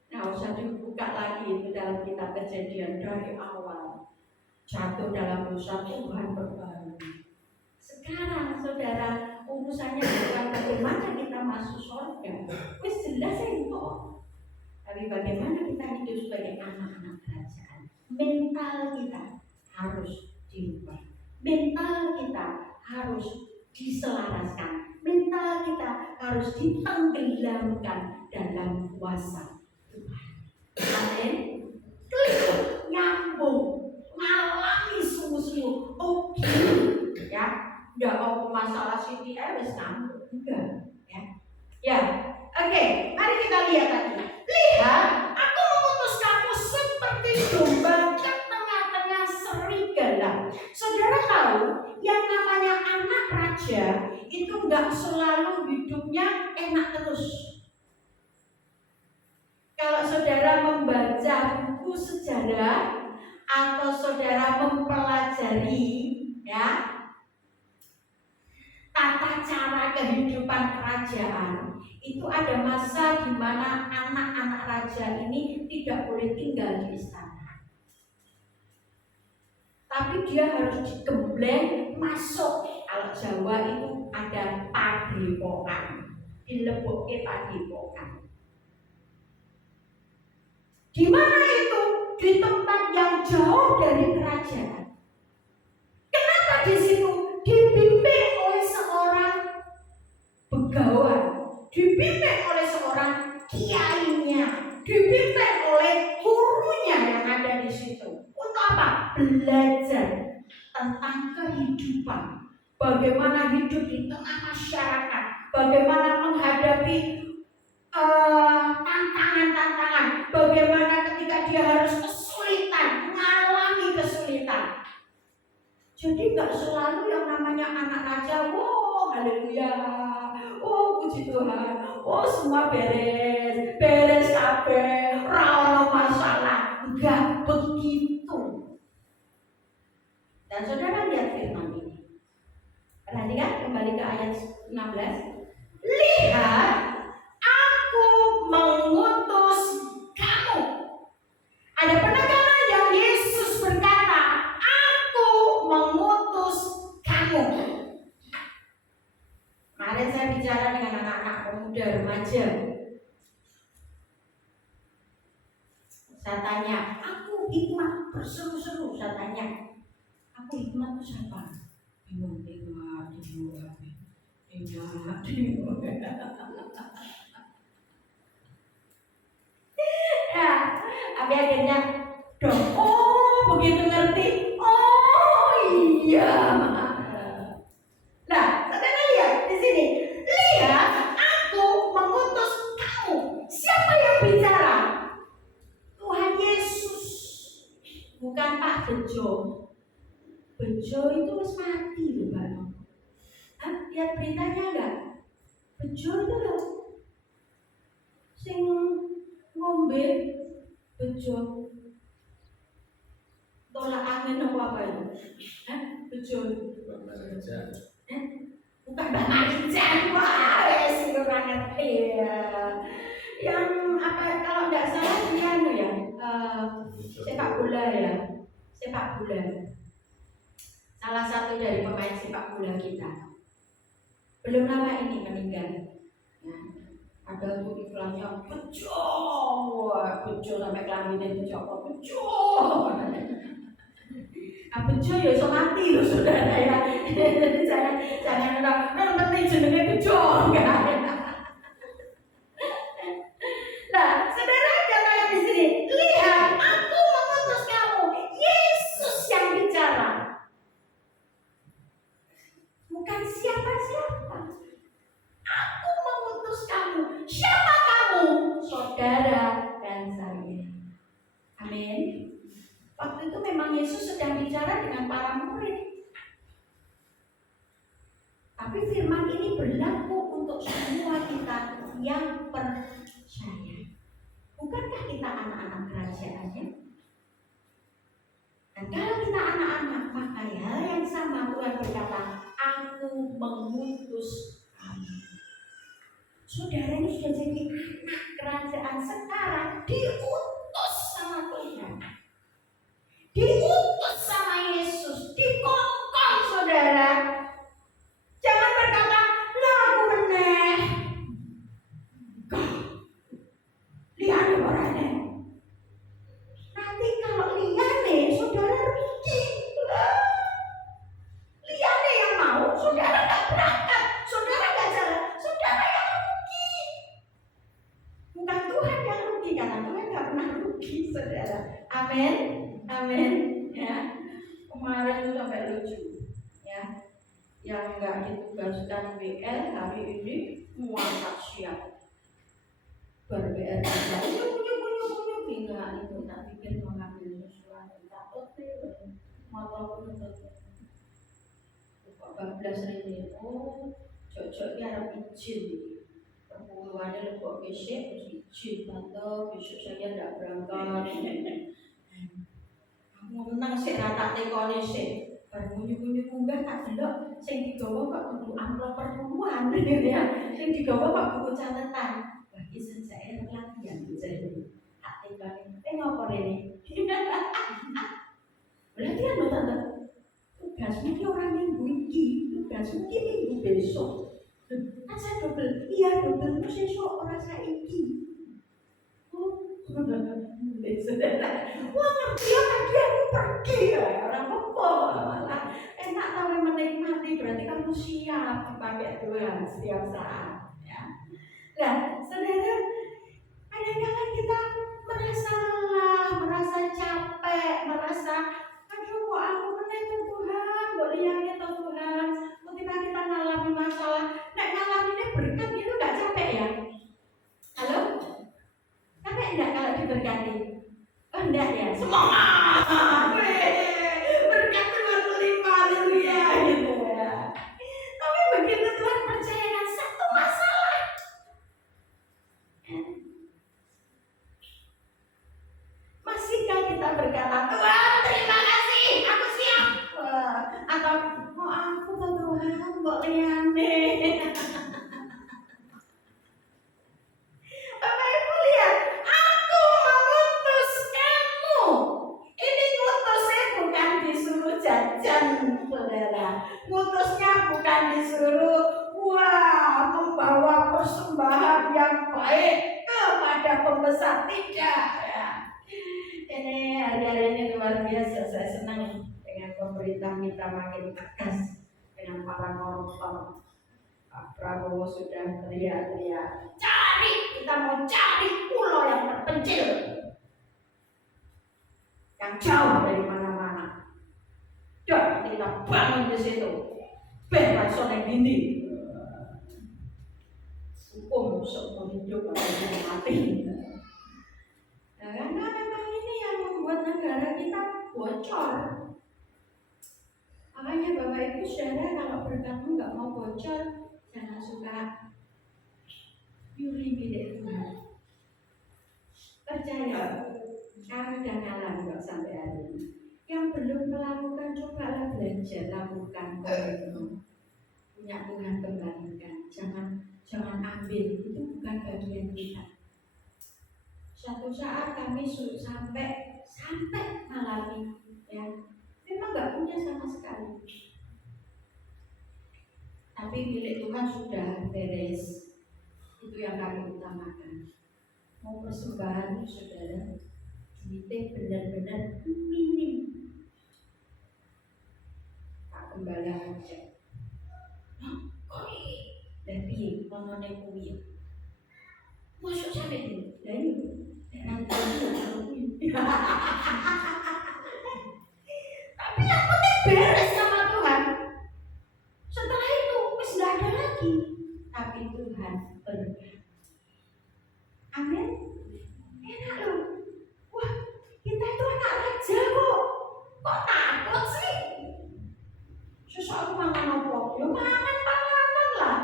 Nah, usah dibuka lagi itu dalam kitab Kejadian dari awal. Jatuh dalam dosa, Tuhan perbarui. Sekarang saudara, urusannya bukan bagaimana kita masuk surga. Wis jelas itu. Tapi bagaimana kita hidup sebagai anak-anak kerajaan. Mental kita harus dirubah. Mental kita harus diselaraskan. Mental kita harus ditenggelamkan dalam kuasa Tuhan. Amin. Klik, nyambung, ngalami sungguh-sungguh. Oke, ya. Enggak mau masalah CTR wis nyambung. Enggak, ya. Ya. Oke, mari kita lihat lagi. Lihat, aku mengutus kamu seperti domba ke tengah-tengah serigala. Saudara tahu, yang namanya anak raja itu enggak selalu hidupnya enak terus. Kalau saudara membaca buku sejarah atau saudara mempelajari, ya, tata cara kehidupan kerajaan, itu ada masa di mana anak-anak raja ini tidak boleh tinggal di istana. Tapi dia harus digembleng masuk. Kalau Jawa itu ada padepokan, dilebokke padepokan. Di mana itu? Di tempat yang jauh dari kerajaan. Kenapa di situ? Dipimpin oleh seorang begawan, dipimpin oleh seorang kiainya, dipimpin oleh gurunya yang ada di situ. Untuk apa? Belajar tentang kehidupan, bagaimana hidup di tengah masyarakat, bagaimana menghadapi tantangan-tantangan, bagaimana ketika dia harus kesulitan, mengalami kesulitan. Jadi nggak selalu yang namanya anak raja, wow, haleluya, oh puji Tuhan, oh semua beres kabeh, ora ono masalah. Enggak begitu. Dan saudara lihat firman ini. Perhatikan kembali ke ayat 16. Lihat, aku mengutus kamu. Ada penekanan yang Yesus berkata, aku mengutus kamu. Kemarin saya bicara dengan anak-anak pemuda remaja. Saya tanya, aku hikmat berseru-seru. Saya tanya, aku hikmat itu siapa? Bingung. Ya, tapi akhirnya dong, oh begitu ngerti, oh iya. Nah, saudara lihat di sini, lihat aku mengutus kamu. Siapa yang bicara? Tuhan Yesus, bukan Pak Bejo. Bejo itu harus mati loh, Pak. Lihat beritanya enggak? Bejo itu loh, sing ngombe bejo tolak angin apa itu? Bejo bukan Mbak Marijan, wah sih orang ngerti ya. Yang apa kalau nggak salah dia ya sepak bola ya, sepak bola. Salah satu dari pemain sepak bola kita belum lama ini meninggal. Ya, ada tuh iklannya bejo, bejo sampai kelaminnya dicopot bejo. Nah, bejo ya iso mati loh saudara ya. Jangan orang penting jenenge bejo enggak. Nah, saudara katakan di sini, lihat aku mengutus kamu. Yesus yang bicara. Bukan siapa-siapa. Aku mengutus kamu. Siapa kamu? Saudara dan saya. Amin. Waktu itu memang Yesus sedang bicara dengan para murid. Tapi firman ini berlaku untuk semua kita yang percaya. Bukankah kita anak-anak kerajaannya? Dan kalau kita anak-anak, maka hal yang sama Tuhan berkata, aku mengutus kamu. Saudara ini sudah jadi anak kerajaan sekarang, diutus sama Tuhan. Diutus sama Yesus, dikongkong saudara. Jangan berkata, lah aku meneh. Lihat orangnya. Nanti kalau liane, saudara rugi. Liane yang mau, saudara gak berangkat, saudara gak jalan, saudara yang rugi. Bukan Tuhan yang rugi, karena Tuhan gak pernah rugi, saudara. Amin. Amin. Ya, kemarin itu sampai lucu, ya, yang nggak ditugaskan BL hari ini muakat siap ber-BL punya bingung itu tak pikir mengambil sesuatu takut motor pun bablas ini cocok harap izin perpuluhannya lebok besok izin tante besok saya tidak berangkat menang sih rata tekone sih baru nyuku munggah tak delok sing digawa kok kudu amplop pertemuan gitu ya. Sing digawa kok buku catatan. Wah, iki saya latihan jadi tak timbang. Ngopo rene? Berarti kan lho tante. Tugasmu ki ora minggu iki, tugasmu ki minggu besok. Kan saya double, iya double terus esok ora saiki. Oh, wah ngerti ya tadi aku pergi ya, orang apa malah enak tahu menikmati, berarti kamu siap dipakai Tuhan setiap saat ya. Nah, saudara, kadang-kadang kita merasa lelah, merasa capek, merasa aduh kok aku menemu Tuhan, kok liyane to Tuhan. Ketika kita ngalami masalah, nek ngalaminnya berkat itu gak capek ya? Halo? Capek enggak kalau diberkati? Oh enggak ya? Semangat! Berkat Tuhan melimpah, haleluya gitu ya. Tapi begitu Tuhan percayakan satu masalah, masihkah kita berkata, Tuhan terima kasih, aku siap? Atau mau aku ke Tuhan kok liyane? Bapak Ibu lihat, aku mengutus kamu. Ini ngutusnya bukan disuruh jajan, saudara. Ngutusnya bukan disuruh membawa persembahan yang baik kepada pembesar, tidak ya. Ini hari-hari ini luar biasa, saya senang dengan pemerintah kita makin tegas dengan para koruptor. Pak Prabowo sudah teriak-teriak, kita mau cari pulau yang terpencil, yang jauh dari mana-mana. Dan kita bangun di situ, bebas oleh dinding. Hukum seumur hidup atau mati. Nah, karena memang ini yang membuat negara kita bocor. Makanya Bapak Ibu saudara, kalau berkamu nggak mau bocor, jangan suka nyuri milik Tuhan. Percaya, kami udah ngalamin kok sampai hari ini. Yang belum melakukan, cobalah belajar lakukan komitmen. Punya Tuhan kembalikan. Jangan ambil, itu bukan bagian kita. Suatu saat kami sampai mengalami, ya, memang nggak punya sama sekali. Tapi milik Tuhan sudah beres. Itu yang kami utamakan. Mau persembahan saudara, duitnya benar-benar minim. Tak gembala aja. Tapi ngomongnya kuwi. Masuk sampai itu, dari nanti tapi yang penting beres sama Tuhan. Setelah itu wis nggak ada lagi. Tapi Tuhan berkati. Amin. Enak loh. Wah, kita itu anak raja kok. Kok takut sih? Sesuatu mangan apa? Ya mangan panganan lah.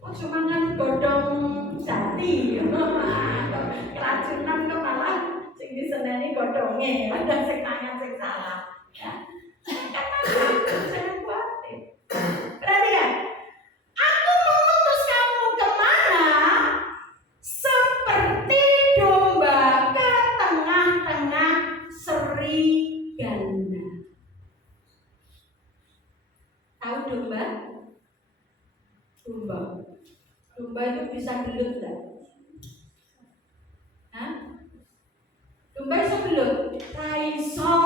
Oh, cuma mangan godong jati. Keracunan kepala sing diseneni godhonge, ada sing tangan sing salah. Ya. Kan saya kuatir. Perhatikan. Aku mengutus kamu kemana? Seperti domba ke tengah-tengah serigala. Tahu domba? Domba itu bisa gelut enggak? Hah? Domba bisa gelut? Raiso.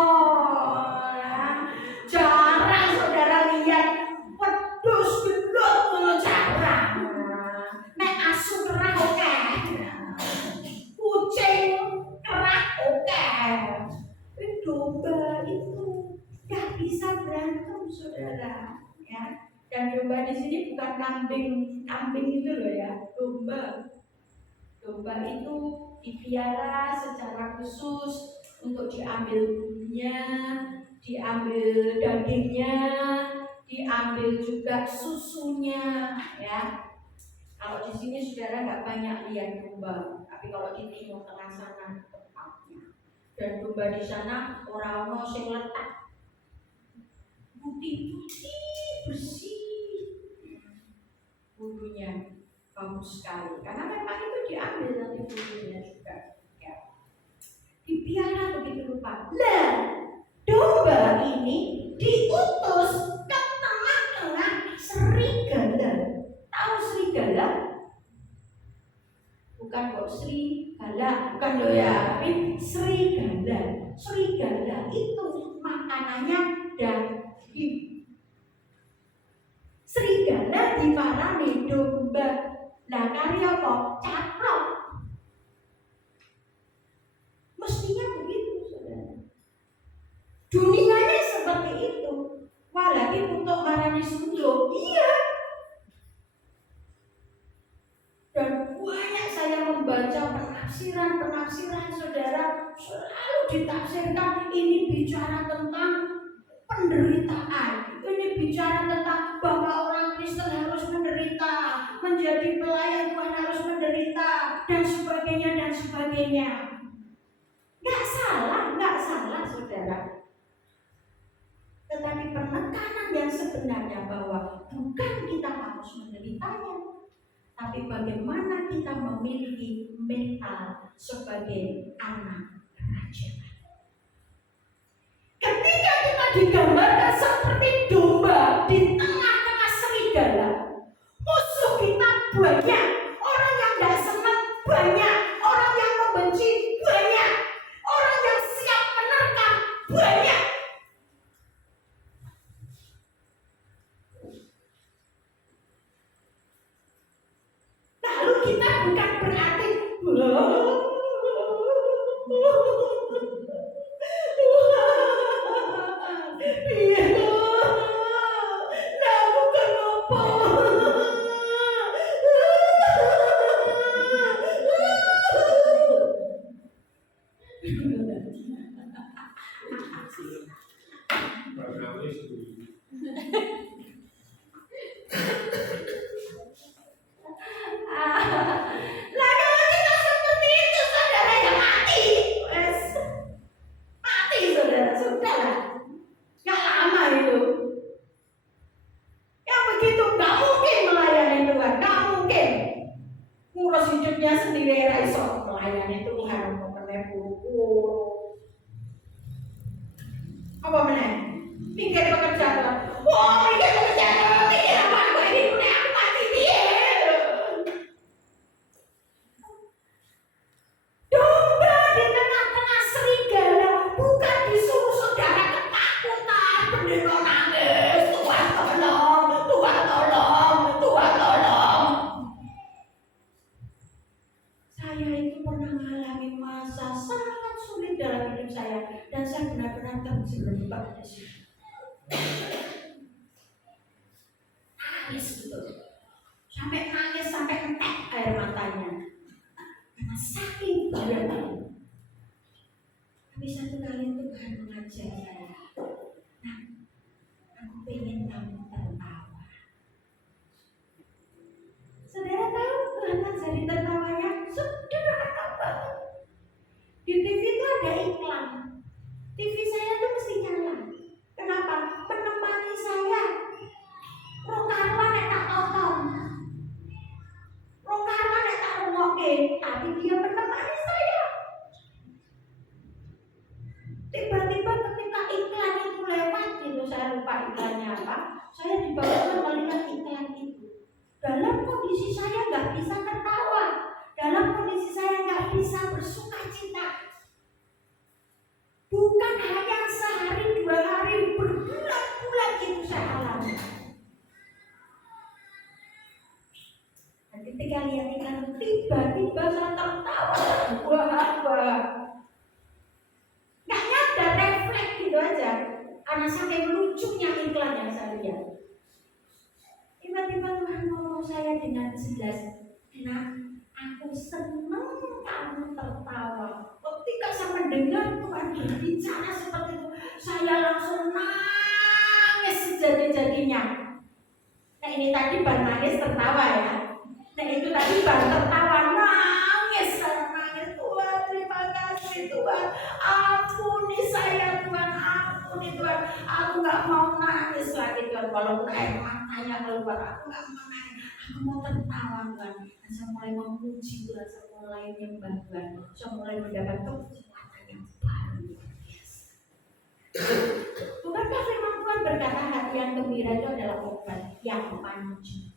Jarang saudara lihat wedhus gelut ngono, jarang. Nek asu kerah oke. Kucing kerah oke. Domba itu nggak bisa berantem saudara, ya. Dan domba di sini bukan kambing itu loh ya, domba. Domba itu dipiara secara khusus untuk diambil bulunya, diambil dagingnya, diambil juga susunya, ya. Kalau di sini saudara nggak banyak lihat domba, tapi kalau di Timur Tengah sana tempatnya. Dan domba di sana orang-orang sing letak putih-putih, bersih. Bulunya bagus sekali, karena memang itu diambil nanti bulunya juga. Ya. Dipiara begitu rupa. Lah, domba ini diutus ke tengah-tengah serigala. Tahu serigala? Bukan kok serigala, bukan loh ya, tapi serigala. Serigala itu makanannya daging. Serigala diparani domba. Lah kali apa? Caplok. Mestinya begitu, saudara. Dunianya seperti itu. Walagi untuk marani sunduk, iya. Dan banyak saya membaca penafsiran saudara, selalu ditafsirkan ini bicara tentang penderitaan. Ini bicara tentang bahwa orang Kristen harus menderita, menjadi pelayan Tuhan harus menderita, dan sebagainya. Nggak salah saudara. Tetapi penekanan yang sebenarnya bahwa bukan kita harus menderitanya, tapi bagaimana kita memiliki mental sebagai anak kerajaan. Ketika kita digambarkan seperti domba di tengah-tengah serigala, musuh kita banyak, orang yang gak senang banyak, orang yang membenci banyak, orang yang siap menerkam banyak. Lalu kita bukan berarti sendiri raiso melayani Tuhan mengenai buru-buru apa meneh pikir pekerjaan pikir apa aku ini punya aku mati dia domba di tengah-tengah serigala bukan disuruh saudara ketakutan pendeta nangis Tuhan tolong saya itu pernah mengalami masa sangat sulit dalam hidup saya dan saya benar-benar terjebak di situ. Nangis gitu, sampai entek air matanya karena saking bayangnya. Tapi satu kali Tuhan mengajar saya, nah, aku pengen kamu tertawa. Saudara tahu Tuhan ngajari tertawanya sederhana banget. Di TV itu ada iklan. TV saya tuh mesti nyala. Kenapa? Menemani saya. Rong karuan nek tak tonton. Rong karuan nek tak rungokke, tapi dia menemani saya. Tiba-tiba ketika iklan itu lewat gitu, saya lupa iklannya apa, saya dibawa melihat iklan itu. Dalam kondisi saya nggak bisa tertawa, dalam kondisi saya nggak bisa bersuka cita. Bukan hanya sehari, 2 hari, berbulan-bulan itu saya alami. Dan ketika lihat iklan, tiba-tiba saya tertawa terbahak-bahak. Nggak nyadar, refleks gitu aja, karena saking lucunya iklan yang saya lihat. Tiba-tiba Tuhan ngomong saya dengan jelas, nah, aku senang kamu tertawa. Ketika saya mendengar Tuhan berbicara seperti itu, saya langsung nangis sejadi-jadinya. Nah ini tadi baru nangis tertawa ya. Nah itu tadi baru tertawa, nangis. Saya nangis, Tuhan terima kasih Tuhan, ampuni saya Tuhan, ampuni Tuhan, aku nggak mau nangis lagi Tuhan, walaupun air matanya keluar, aku nggak mau nangis, aku mau tertawa Tuhan. Dan saya mulai memuji Tuhan, saya mulai menyembah Tuhan, saya mulai mendapat kekuatan yang baru luar biasa. Bukankah firman Tuhan berkata hati yang gembira itu adalah obat yang manjur.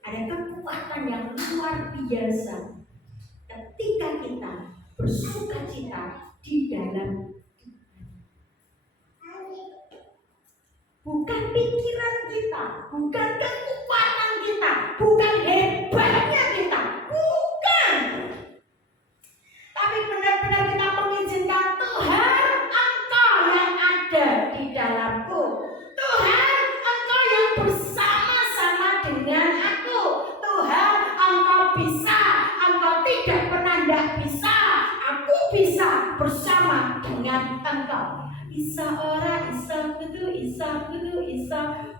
Ada kekuatan yang luar biasa ketika kita bersuka cita di dalam Tuhan. Bukan pikiran kita, bukan kekuatan kita, bukan hebatnya kita, bukan. Tapi benar-benar kita mengizinkan Tuhan, Engkau yang ada di dalamku. Tuhan, Engkau yang bersama-sama dengan aku. Tuhan, Engkau bisa, Engkau tidak pernah tidak bisa. Aku bisa bersama dengan Engkau. Isa ora, isa kudu,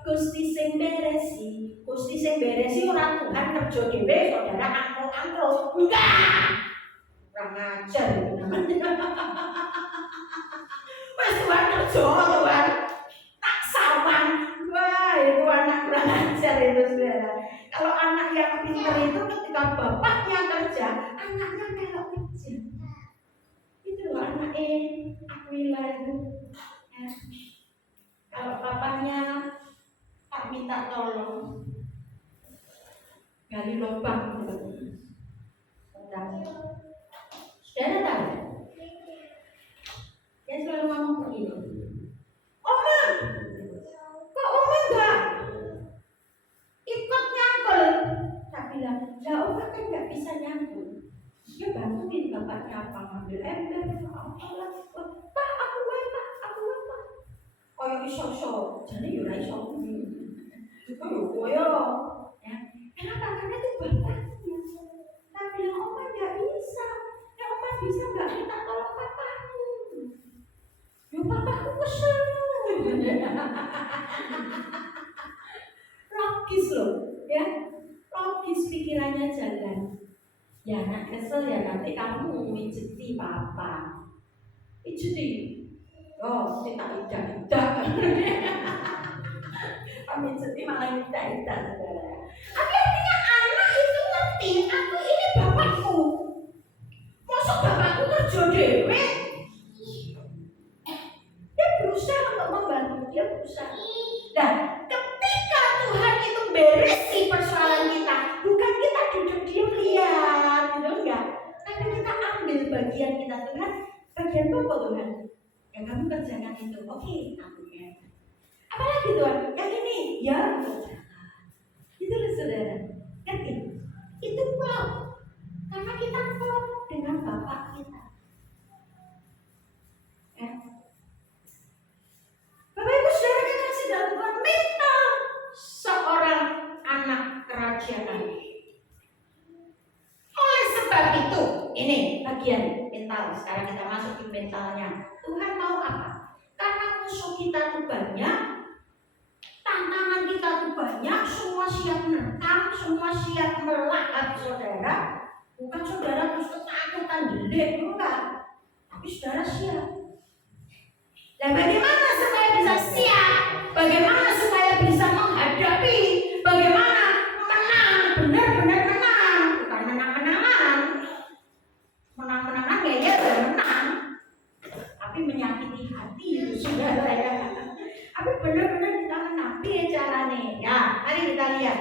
Gusti sing beresi. Gusti sing beresi ora Tuhan kerja dhewe, saudara angkro-angkro. Enggak. Kurang ajar itu namanya. Wes Tuhan kerja, Tuhan tak sawan. Wah, itu anak kurang ajar itu saudara. Kalau anak yang pintar itu ketika bapaknya kerja, anaknya melok kerja. Itu loh anak Aquila itu. Ya. Kalau papanya tak minta tolong, gali lubang gitu. Saudara tahu? Dia selalu ngomong begini. Oma, kok Oma enggak ikut nyangkul? Tak bilang, ya Oma kan nggak bisa nyangkul. Dia bantuin bapaknya apa ngambil ember, apalah. Pak, aku apa? Koyo iso-iso, jadi yura iso. Itu koyo, ya. Kenapa? Karena itu bapaknya. Tak bilang Oma nggak bisa. Ya Oma bisa nggak minta tolong papamu? Ya papaku kesel. Logis loh, ya. Logis pikirannya jalan. Ya nak kesel ya nanti kamu mijeti papa. Mijeti. Oh, tidak. Kami mijeti malah tidak saudara. Tapi artinya anak itu ngerti, aku ini bapakku. Masuk bapakku kerja dewe. Dia berusaha untuk membantu, dia berusaha. Dan ketika Tuhan itu beresi persoalan kita, bukan kita duduk diam lihat, gitu enggak. Tapi kita ambil bagian kita, Tuhan. Bagian apa Tuhan? Yang kamu kerjakan itu, oke, aku ya. Apalagi Tuhan, yang ini, ya kerjakan. Itu loh saudara, ngerti? Itu klop, karena kita klop dengan Bapak kita. Ya. Bapak Ibu saudara kekasih dalam Tuhan, mental seorang anak kerajaan. Oleh sebab itu, ini bagian mental. Sekarang kita masuk ke mentalnya. Tuhan mau apa? Karena musuh kita tuh banyak, tantangan kita tuh banyak, semua siap menentang, semua siap melahap saudara. Bukan saudara terus ketakutan delik, enggak. Tapi saudara siap. Dan bagaimana supaya bisa siap? Bagaimana supaya bisa menghadapi? Bagaimana menang? Benar-benar menang. Bukan menang-menangan. Menang-menangan ya menang. Tapi menyakiti hati itu saudara ya. Tapi benar-benar kita menang. Piye carane? Ya, mari kita lihat.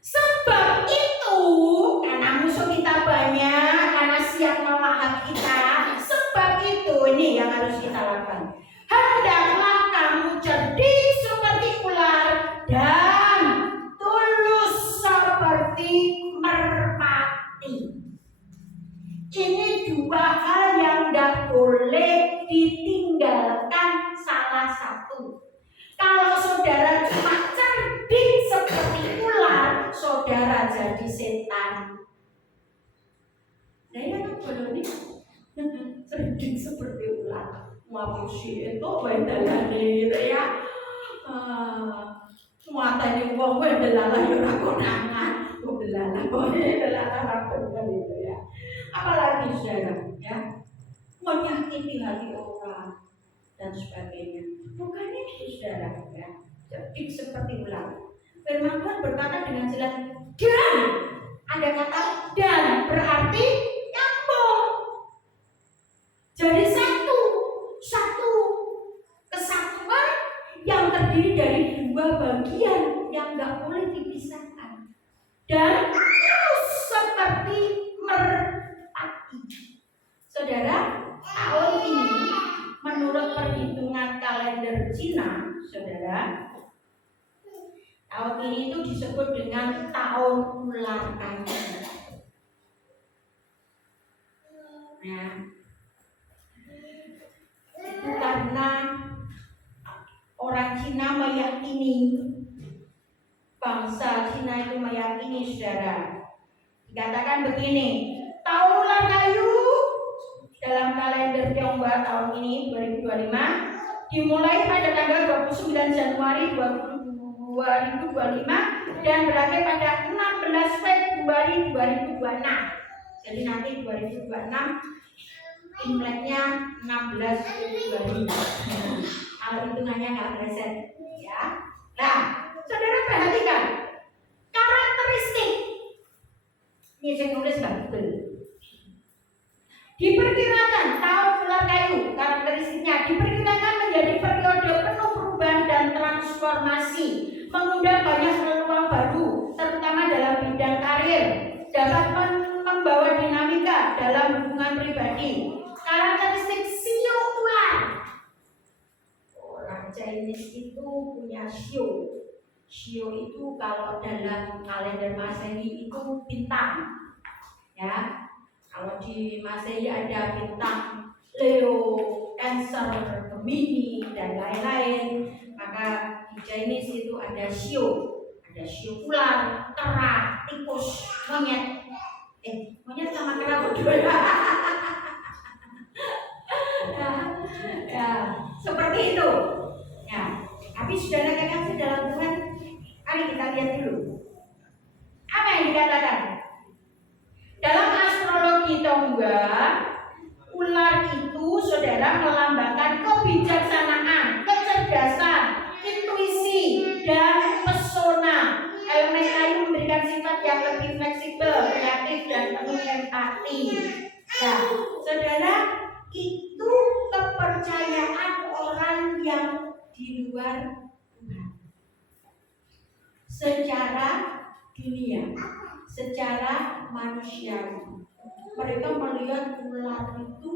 Sebab itu, karena musuh kita banyak, karena siap melahap kita. Sebab itu, ini yang harus kita lakukan. Hendaklah kamu cerdik seperti ular dan tulus seperti merpati. Ini dua hal yang tidak boleh ditinggalkan salah satu. Kalau saudara cuma cerdik seperti ular, saudara jadi setan. Saya kan bodoh nih, cerdik seperti ular. Ngapusi itu wedalane gitu ya. Muatane wong wedalalah yo ora konangan, wedalalah boleh wedalalah rapet gitu ya. Apalagi saudara ya. menyakiti hati orang dan sebagainya. Bukan itu saudara ya. Cerdik seperti ular. Firman Tuhan berkata dengan jelas, dan ada kata dan berarti nyambung. Jadi satu kesatuan yang terdiri dari dua bagian yang nggak boleh dipisahkan dan harus seperti merpati. Saudara, tahun ini menurut perhitungan kalender Cina, saudara, tahun ini itu disebut dengan tahun ular kayu. Nah, itu karena orang Cina meyakini, bangsa Cina itu meyakini, saudara, dikatakan begini, tahun ular kayu dalam kalender Tionghoa tahun ini 2025 dimulai pada tanggal 29 Januari 2025 dan berakhir pada 16 Februari 2026. Jadi nanti 2026 Imleknya 16 Februari. Kalau hitungannya nggak meleset, ya. Nah, saudara perhatikan karakteristik. Ini saya nulis betul. Diperkirakan tahun ular kayu karakteristiknya diperkirakan menjadi periode penuh perubahan dan transformasi, mengundang banyak peluang baru, terutama dalam bidang karir, dapat membawa dinamika dalam hubungan pribadi. Karakteristik sio ular. Orang Chinese itu punya sio. Sio itu kalau dalam kalender Masehi itu bintang, ya. Kalau di Masehi ada bintang Leo, Cancer, Gemini dan lain-lain, maka di Chinese itu ada sio ular, kera, tikus, monyet. Monyet sama kera berdua. Ya, seperti itu. Ya, tapi saudara kekasih dalam Tuhan, mari kita lihat dulu. Apa yang dikatakan? Dalam astrologi Tionghoa, ular itu saudara melambangkan kebijaksanaan, kecerdasan, intuisi, dan pesona. Elemen kayu memberikan sifat yang lebih fleksibel, kreatif, dan penuh empati. Nah, saudara, itu kepercayaan orang yang di luar Tuhan secara dunia, secara manusiawi. Mereka melihat ular itu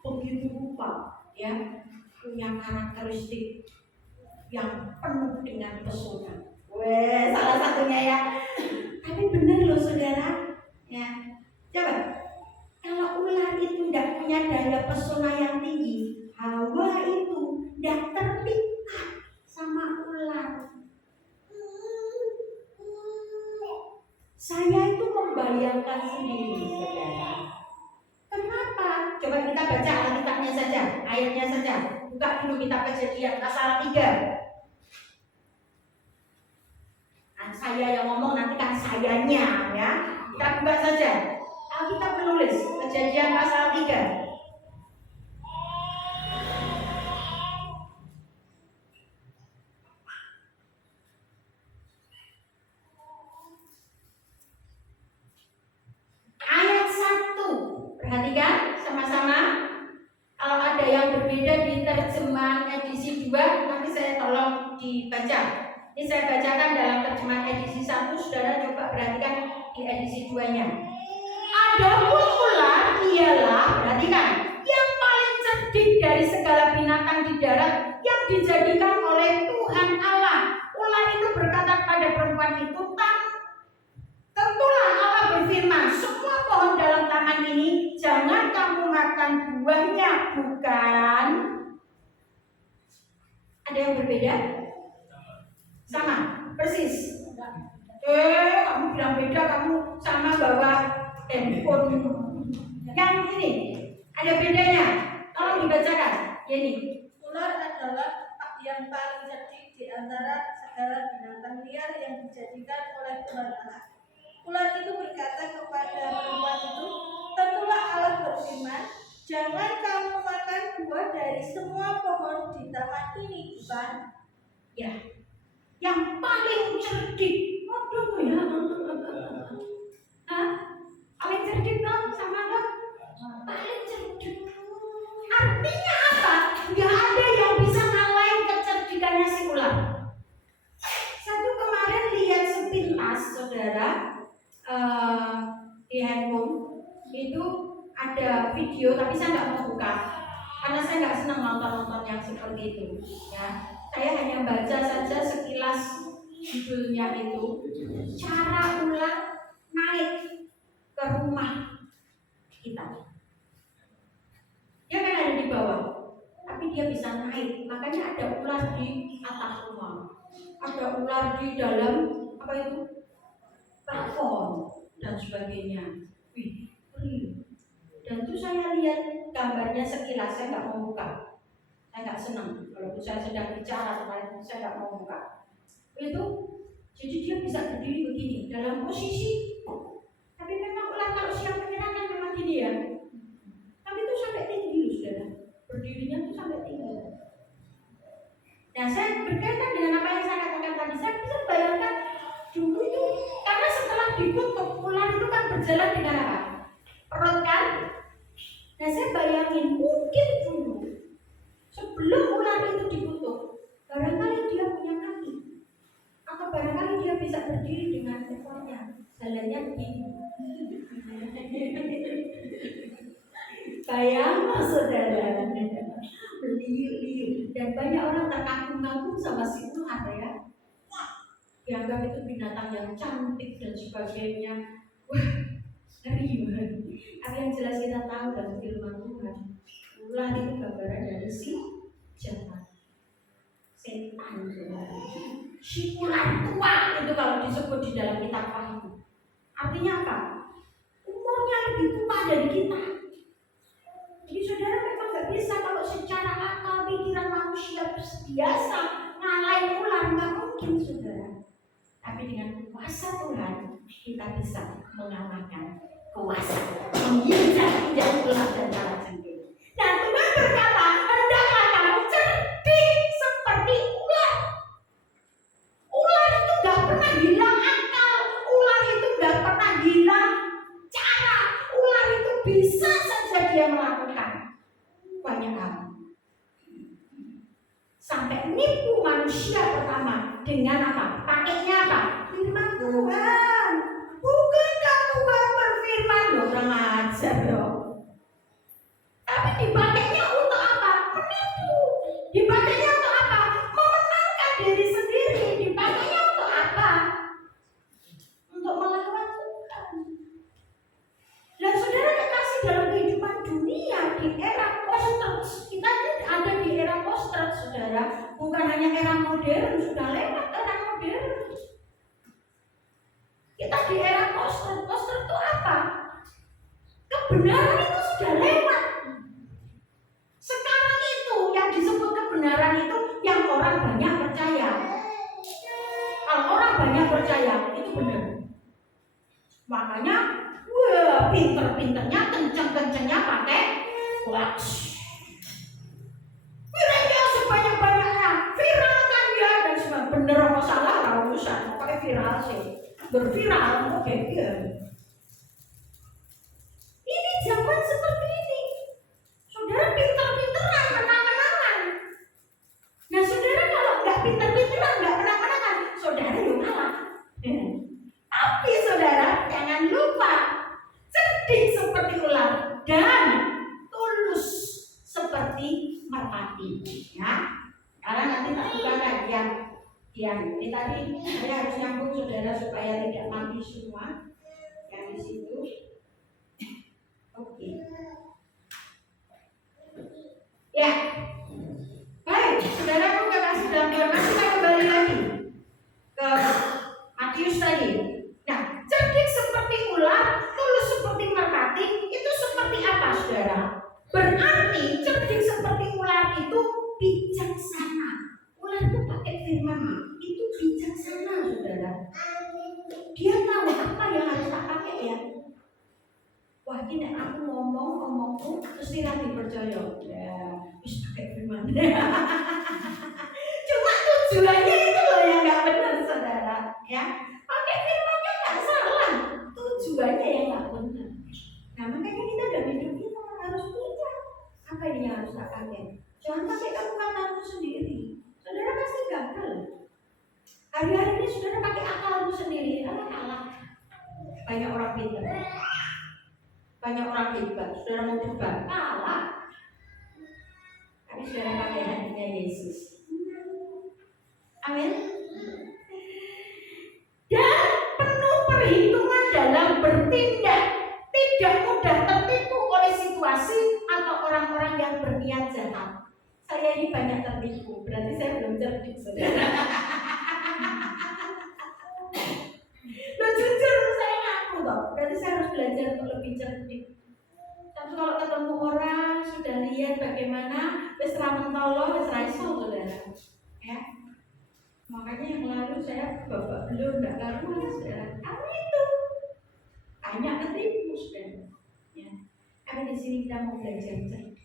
begitu rupa, ya, punya karakteristik yang penuh dengan pesona. Weh, salah satunya ya. Tapi benar loh saudara, ya. Coba, kalau ular itu tidak punya daya pesona yang tinggi, Hawa itu tidak terpikat sama ular. Saya itu membayangkan sendiri, saudara. Kenapa? Coba kita baca Alkitabnya saja, ayatnya saja. Buka dulu kitab Kejadian pasal 3. Saya yang ngomong, nanti kan sayanya, ya. Kita buka saja. Alkitab menulis Kejadian pasal 3. Ayat 1. Perhatikan sama-sama. Kalau ada yang berbeda di terjemahan edisi 2, nanti saya tolong dibaca. Ini saya bacakan dalam terjemahan edisi 1, saudara coba perhatikan di edisi 2-nya. Adapun ular ialah, perhatikan, yang paling cerdik dari segala binatang di darat yang dijadikan oleh Tuhan Allah. Ular itu berkata pada perempuan itu, tentulah Allah berfirman, semua pohon dalam taman ini jangan kamu makan buahnya, bukan? Ada yang berbeda? Sama, persis. Kamu bilang beda, kamu sama bawa handphone. Yang ini ada bedanya. Tolong dibacakan. Ini. Ular adalah yang paling cerdik di antara segala binatang liar yang dijadikan oleh Tuhan Allah. Ular itu berkata kepada perempuan itu, tentulah Allah berfirman, Jangan kamu makan buah dari semua pohon di taman ini, bukan? Ya, yang paling cerdik. Waduh ya. Hah? Paling cerdik dong sama dong? Paling cerdik. Artinya apa? Gak ada yang bisa ngalahin kecerdikannya si ular. Satu kemarin lihat sepintas, saudara, di handphone itu ada video, tapi saya nggak mau buka karena saya nggak senang nonton yang seperti itu. Ya, saya hanya baca saja sekilas judulnya itu, cara ular naik ke rumah kita. Dia kan ada di bawah, tapi dia bisa naik. Makanya ada ular di atas rumah, ada ular di dalam apa itu plafon dan sebagainya. Wih, real. Dan itu saya lihat gambarnya sekilas, saya nggak mau buka. Saya nggak senang kalau saya sedang bicara kemarin, saya nggak mau buka. Itu, jadi dia bisa berdiri begini dalam posisi. Tapi memang ular kalau siang menyenangkan memang gini ya. Tapi itu sampai tinggi loh, saudara. Berdirinya itu sampai tinggi. Nah, saya berkaitan dengan apa yang saya katakan tadi, saya bisa bayangkan dulu itu karena setelah dikutuk ular itu kan berjalan dengan apa? Perut kan? Nah, saya bayangin mungkin dulu sebelum ular itu dikutuk, barangkali dia punya kaki, atau barangkali dia bisa berdiri dengan ekornya, jalannya begini. Bayang saudara, liuk-liuk, dan banyak orang terkagum-kagum sama si ular ya. Dianggap itu binatang yang cantik dan sebagainya. Wah, ngeri banget. Tapi yang jelas kita tahu dalam firman Tuhan, ular itu gambaran dari si jahat, setan. Si ular tua itu kalau disebut di dalam kitab Wahyu, artinya apa? Umurnya lebih tua dari kita. Jadi saudara memang nggak bisa kalau secara akal pikiran manusia biasa ngalahin ular, nggak mungkin saudara. Tapi dengan kuasa Tuhan kita bisa mengalahkan kuasa menginjak-injak ular dan kalajengking. Nah, Tuhan berkata, hendaklah kamu cerdik seperti ular. Ular itu nggak pernah hilang akal, ular itu nggak pernah hilang cara, ular itu bisa saja dia melakukan banyak hal. Sampai nipu manusia pertama dengan apa? Pakainya apa? Firman Tuhan. Bukankah Tuhan berfirman? Kurang ajar dong. Tapi dipakainya untuk apa? Menipu. Dipakainya untuk apa? Memenangkan diri sendiri. Dipakainya untuk apa? Untuk melawan Tuhan. Dan saudara kekasih dalam kehidupan dunia di era post-truth, kita ada di era post-truth, saudara. Bukan hanya era modern, sudah lewat era modern. Kita di era post-truth. Post-truth itu apa? Kebenaran itu sudah lewat. Sekarang itu yang disebut kebenaran itu yang orang banyak percaya. Kalau orang banyak percaya itu benar. Makanya wah, pinter-pinternya, kenceng-kencengnya pakai hoax. Gereja sebanyak-banyaknya, viralkan dia dan semua bener apa salah lah urusan, pakai viral sih, berviral, oke dia. Ini zaman seperti ini, saudara pinter-pinteran, menang-menangan. Nah saudara kalau nggak pinter-pinteran, nggak menang-menangan, saudara yuk kalah. Tapi saudara jangan lupa cerdik seperti ular dan tulus seperti merpati. Ya, karena nanti tak buka kajian. Ini tadi saya harus nyambung saudara supaya tidak mati semua yang di situ. Oke. Ya, baik saudaraku kekasih dalam Tuhan, kita kembali lagi ke Matius tadi. Nah, cerdik seperti ular, tulus seperti merpati, itu seperti apa saudara? Berarti cerdik seperti ular itu bijaksana. Ular itu pakai firman, itu bijaksana saudara. Dia tahu apa yang harus tak pakai ya. Wah ini aku ngomongku terus tidak dipercaya. Ya, terus pakai firman. Cuma tujuannya itu loh yang nggak benar saudara. Ya, pakai firmannya nggak salah, tujuannya yang nggak benar. Nah makanya kita dalam hidup kita harus bijak. Apa ini yang harus tak pakai? Jangan pakai kekuatanmu sendiri. Saudara pasti gagal. Hari-hari ini saudara pakai akalmu sendiri, kalah. Banyak orang pintar, banyak orang hebat. Saudara mau coba kalah. Tapi saudara pakai hatinya Yesus. Amin. Dan penuh perhitungan dalam bertindak, tidak mudah tertipu oleh situasi atau orang-orang yang berniat jahat. Saya ini banyak tertipu, berarti saya belum cerdik, saudara. Lo jujur saya ngaku toh, berarti saya harus belajar untuk lebih cerdik. Tapi kalau ketemu orang sudah lihat bagaimana wis ra mentolo, wis ra iso, saudara. Ya. Makanya yang lalu saya babak belur enggak karuan, saudara. Karena itu banyak ketipu, saudara. Ya. Karena di sini kita mau belajar cerdik.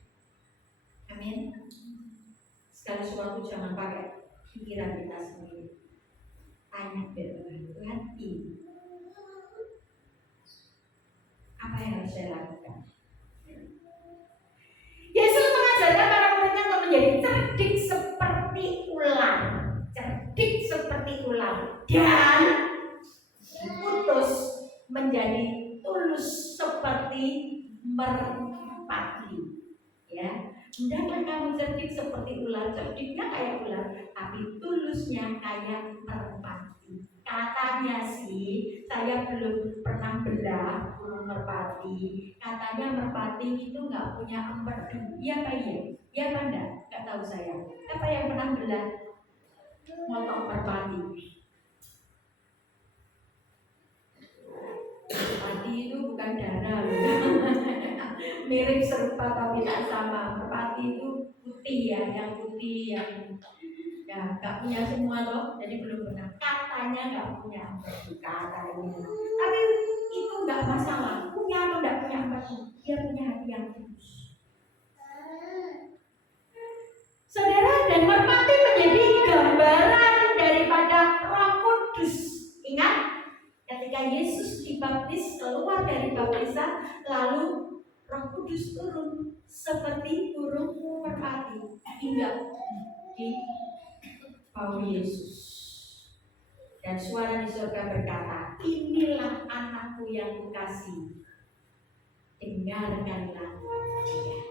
Amin. Segala sesuatu jangan pakai pikiran kita sendiri. Tanya Tuhan, Tuhan ini apa yang harus saya lakukan? Yesus mengajarkan para muridnya untuk menjadi cerdik seperti ular, cerdik seperti ular, dan diutus menjadi tulus seperti merpati. Ya, hendaklah kamu cerdik seperti ular, cerdiknya kayak ular, tapi tulusnya kayak merpati. Katanya sih, saya belum pernah belah burung merpati. Katanya merpati itu nggak punya empedu. Iya apa iya? Iya apa enggak? Nggak tahu saya. Apa yang pernah belah motor merpati? Merpati itu bukan darah loh. Mirip serupa tapi tak sama. Merpati itu putih ya, yang putih yang ya nggak punya semua loh, jadi belum pernah. Katanya nggak punya empedu, katanya. Tapi itu nggak masalah, punya atau nggak punya empedu, dia punya hati yang tulus. Saudara, dan merpati menjadi gambaran daripada Roh Kudus. Ingat, ketika Yesus dibaptis keluar dari baptisan, lalu Roh Kudus turun seperti burung merpati hingga di bau Yesus. Dan suara di surga berkata, inilah anakku yang kukasihi, dengarkanlah dia.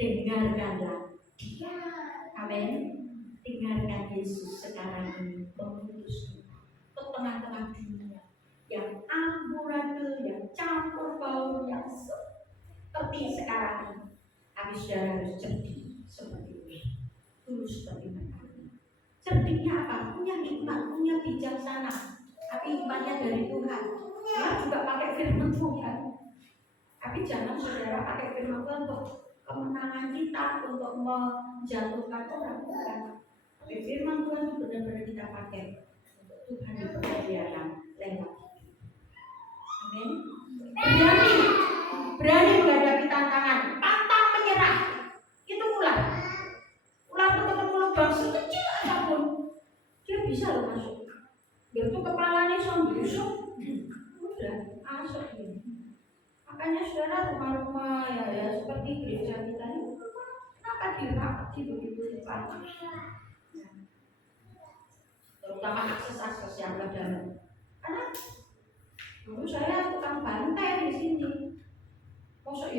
Dengarkanlah dia. Amin. Dengarkan Yesus sekarang ini mengutus kita ke tengah-tengah dunia yang amburadul, yang campur baur, yang seperti sekarang ini. Tapi saudara harus cerdik seperti itu, tulus seperti mereka. Cerdiknya apa? Punya hikmat, punya bijaksana. Tapi hikmatnya dari Tuhan. Dia juga pakai firman Tuhan. Tapi jangan saudara pakai firman Tuhan untuk kemenangan kita, untuk menjatuhkan orang. Bukan. Tapi firman Tuhan itu benar-benar kita pakai untuk Tuhan dipercayakan lewat. Amin. Berani menghadapi tantangan, pantang menyerah. Itu ular. Ular itu ketemu lubang sekecil apapun, dia bisa loh masuk. Dia tuh kepalanya busuk, udah masuk ini. Makanya saudara rumah-rumah ya seperti gereja kita ini, kenapa dirapati begitu cepat? Terutama akses yang ke dalam. Karena dulu saya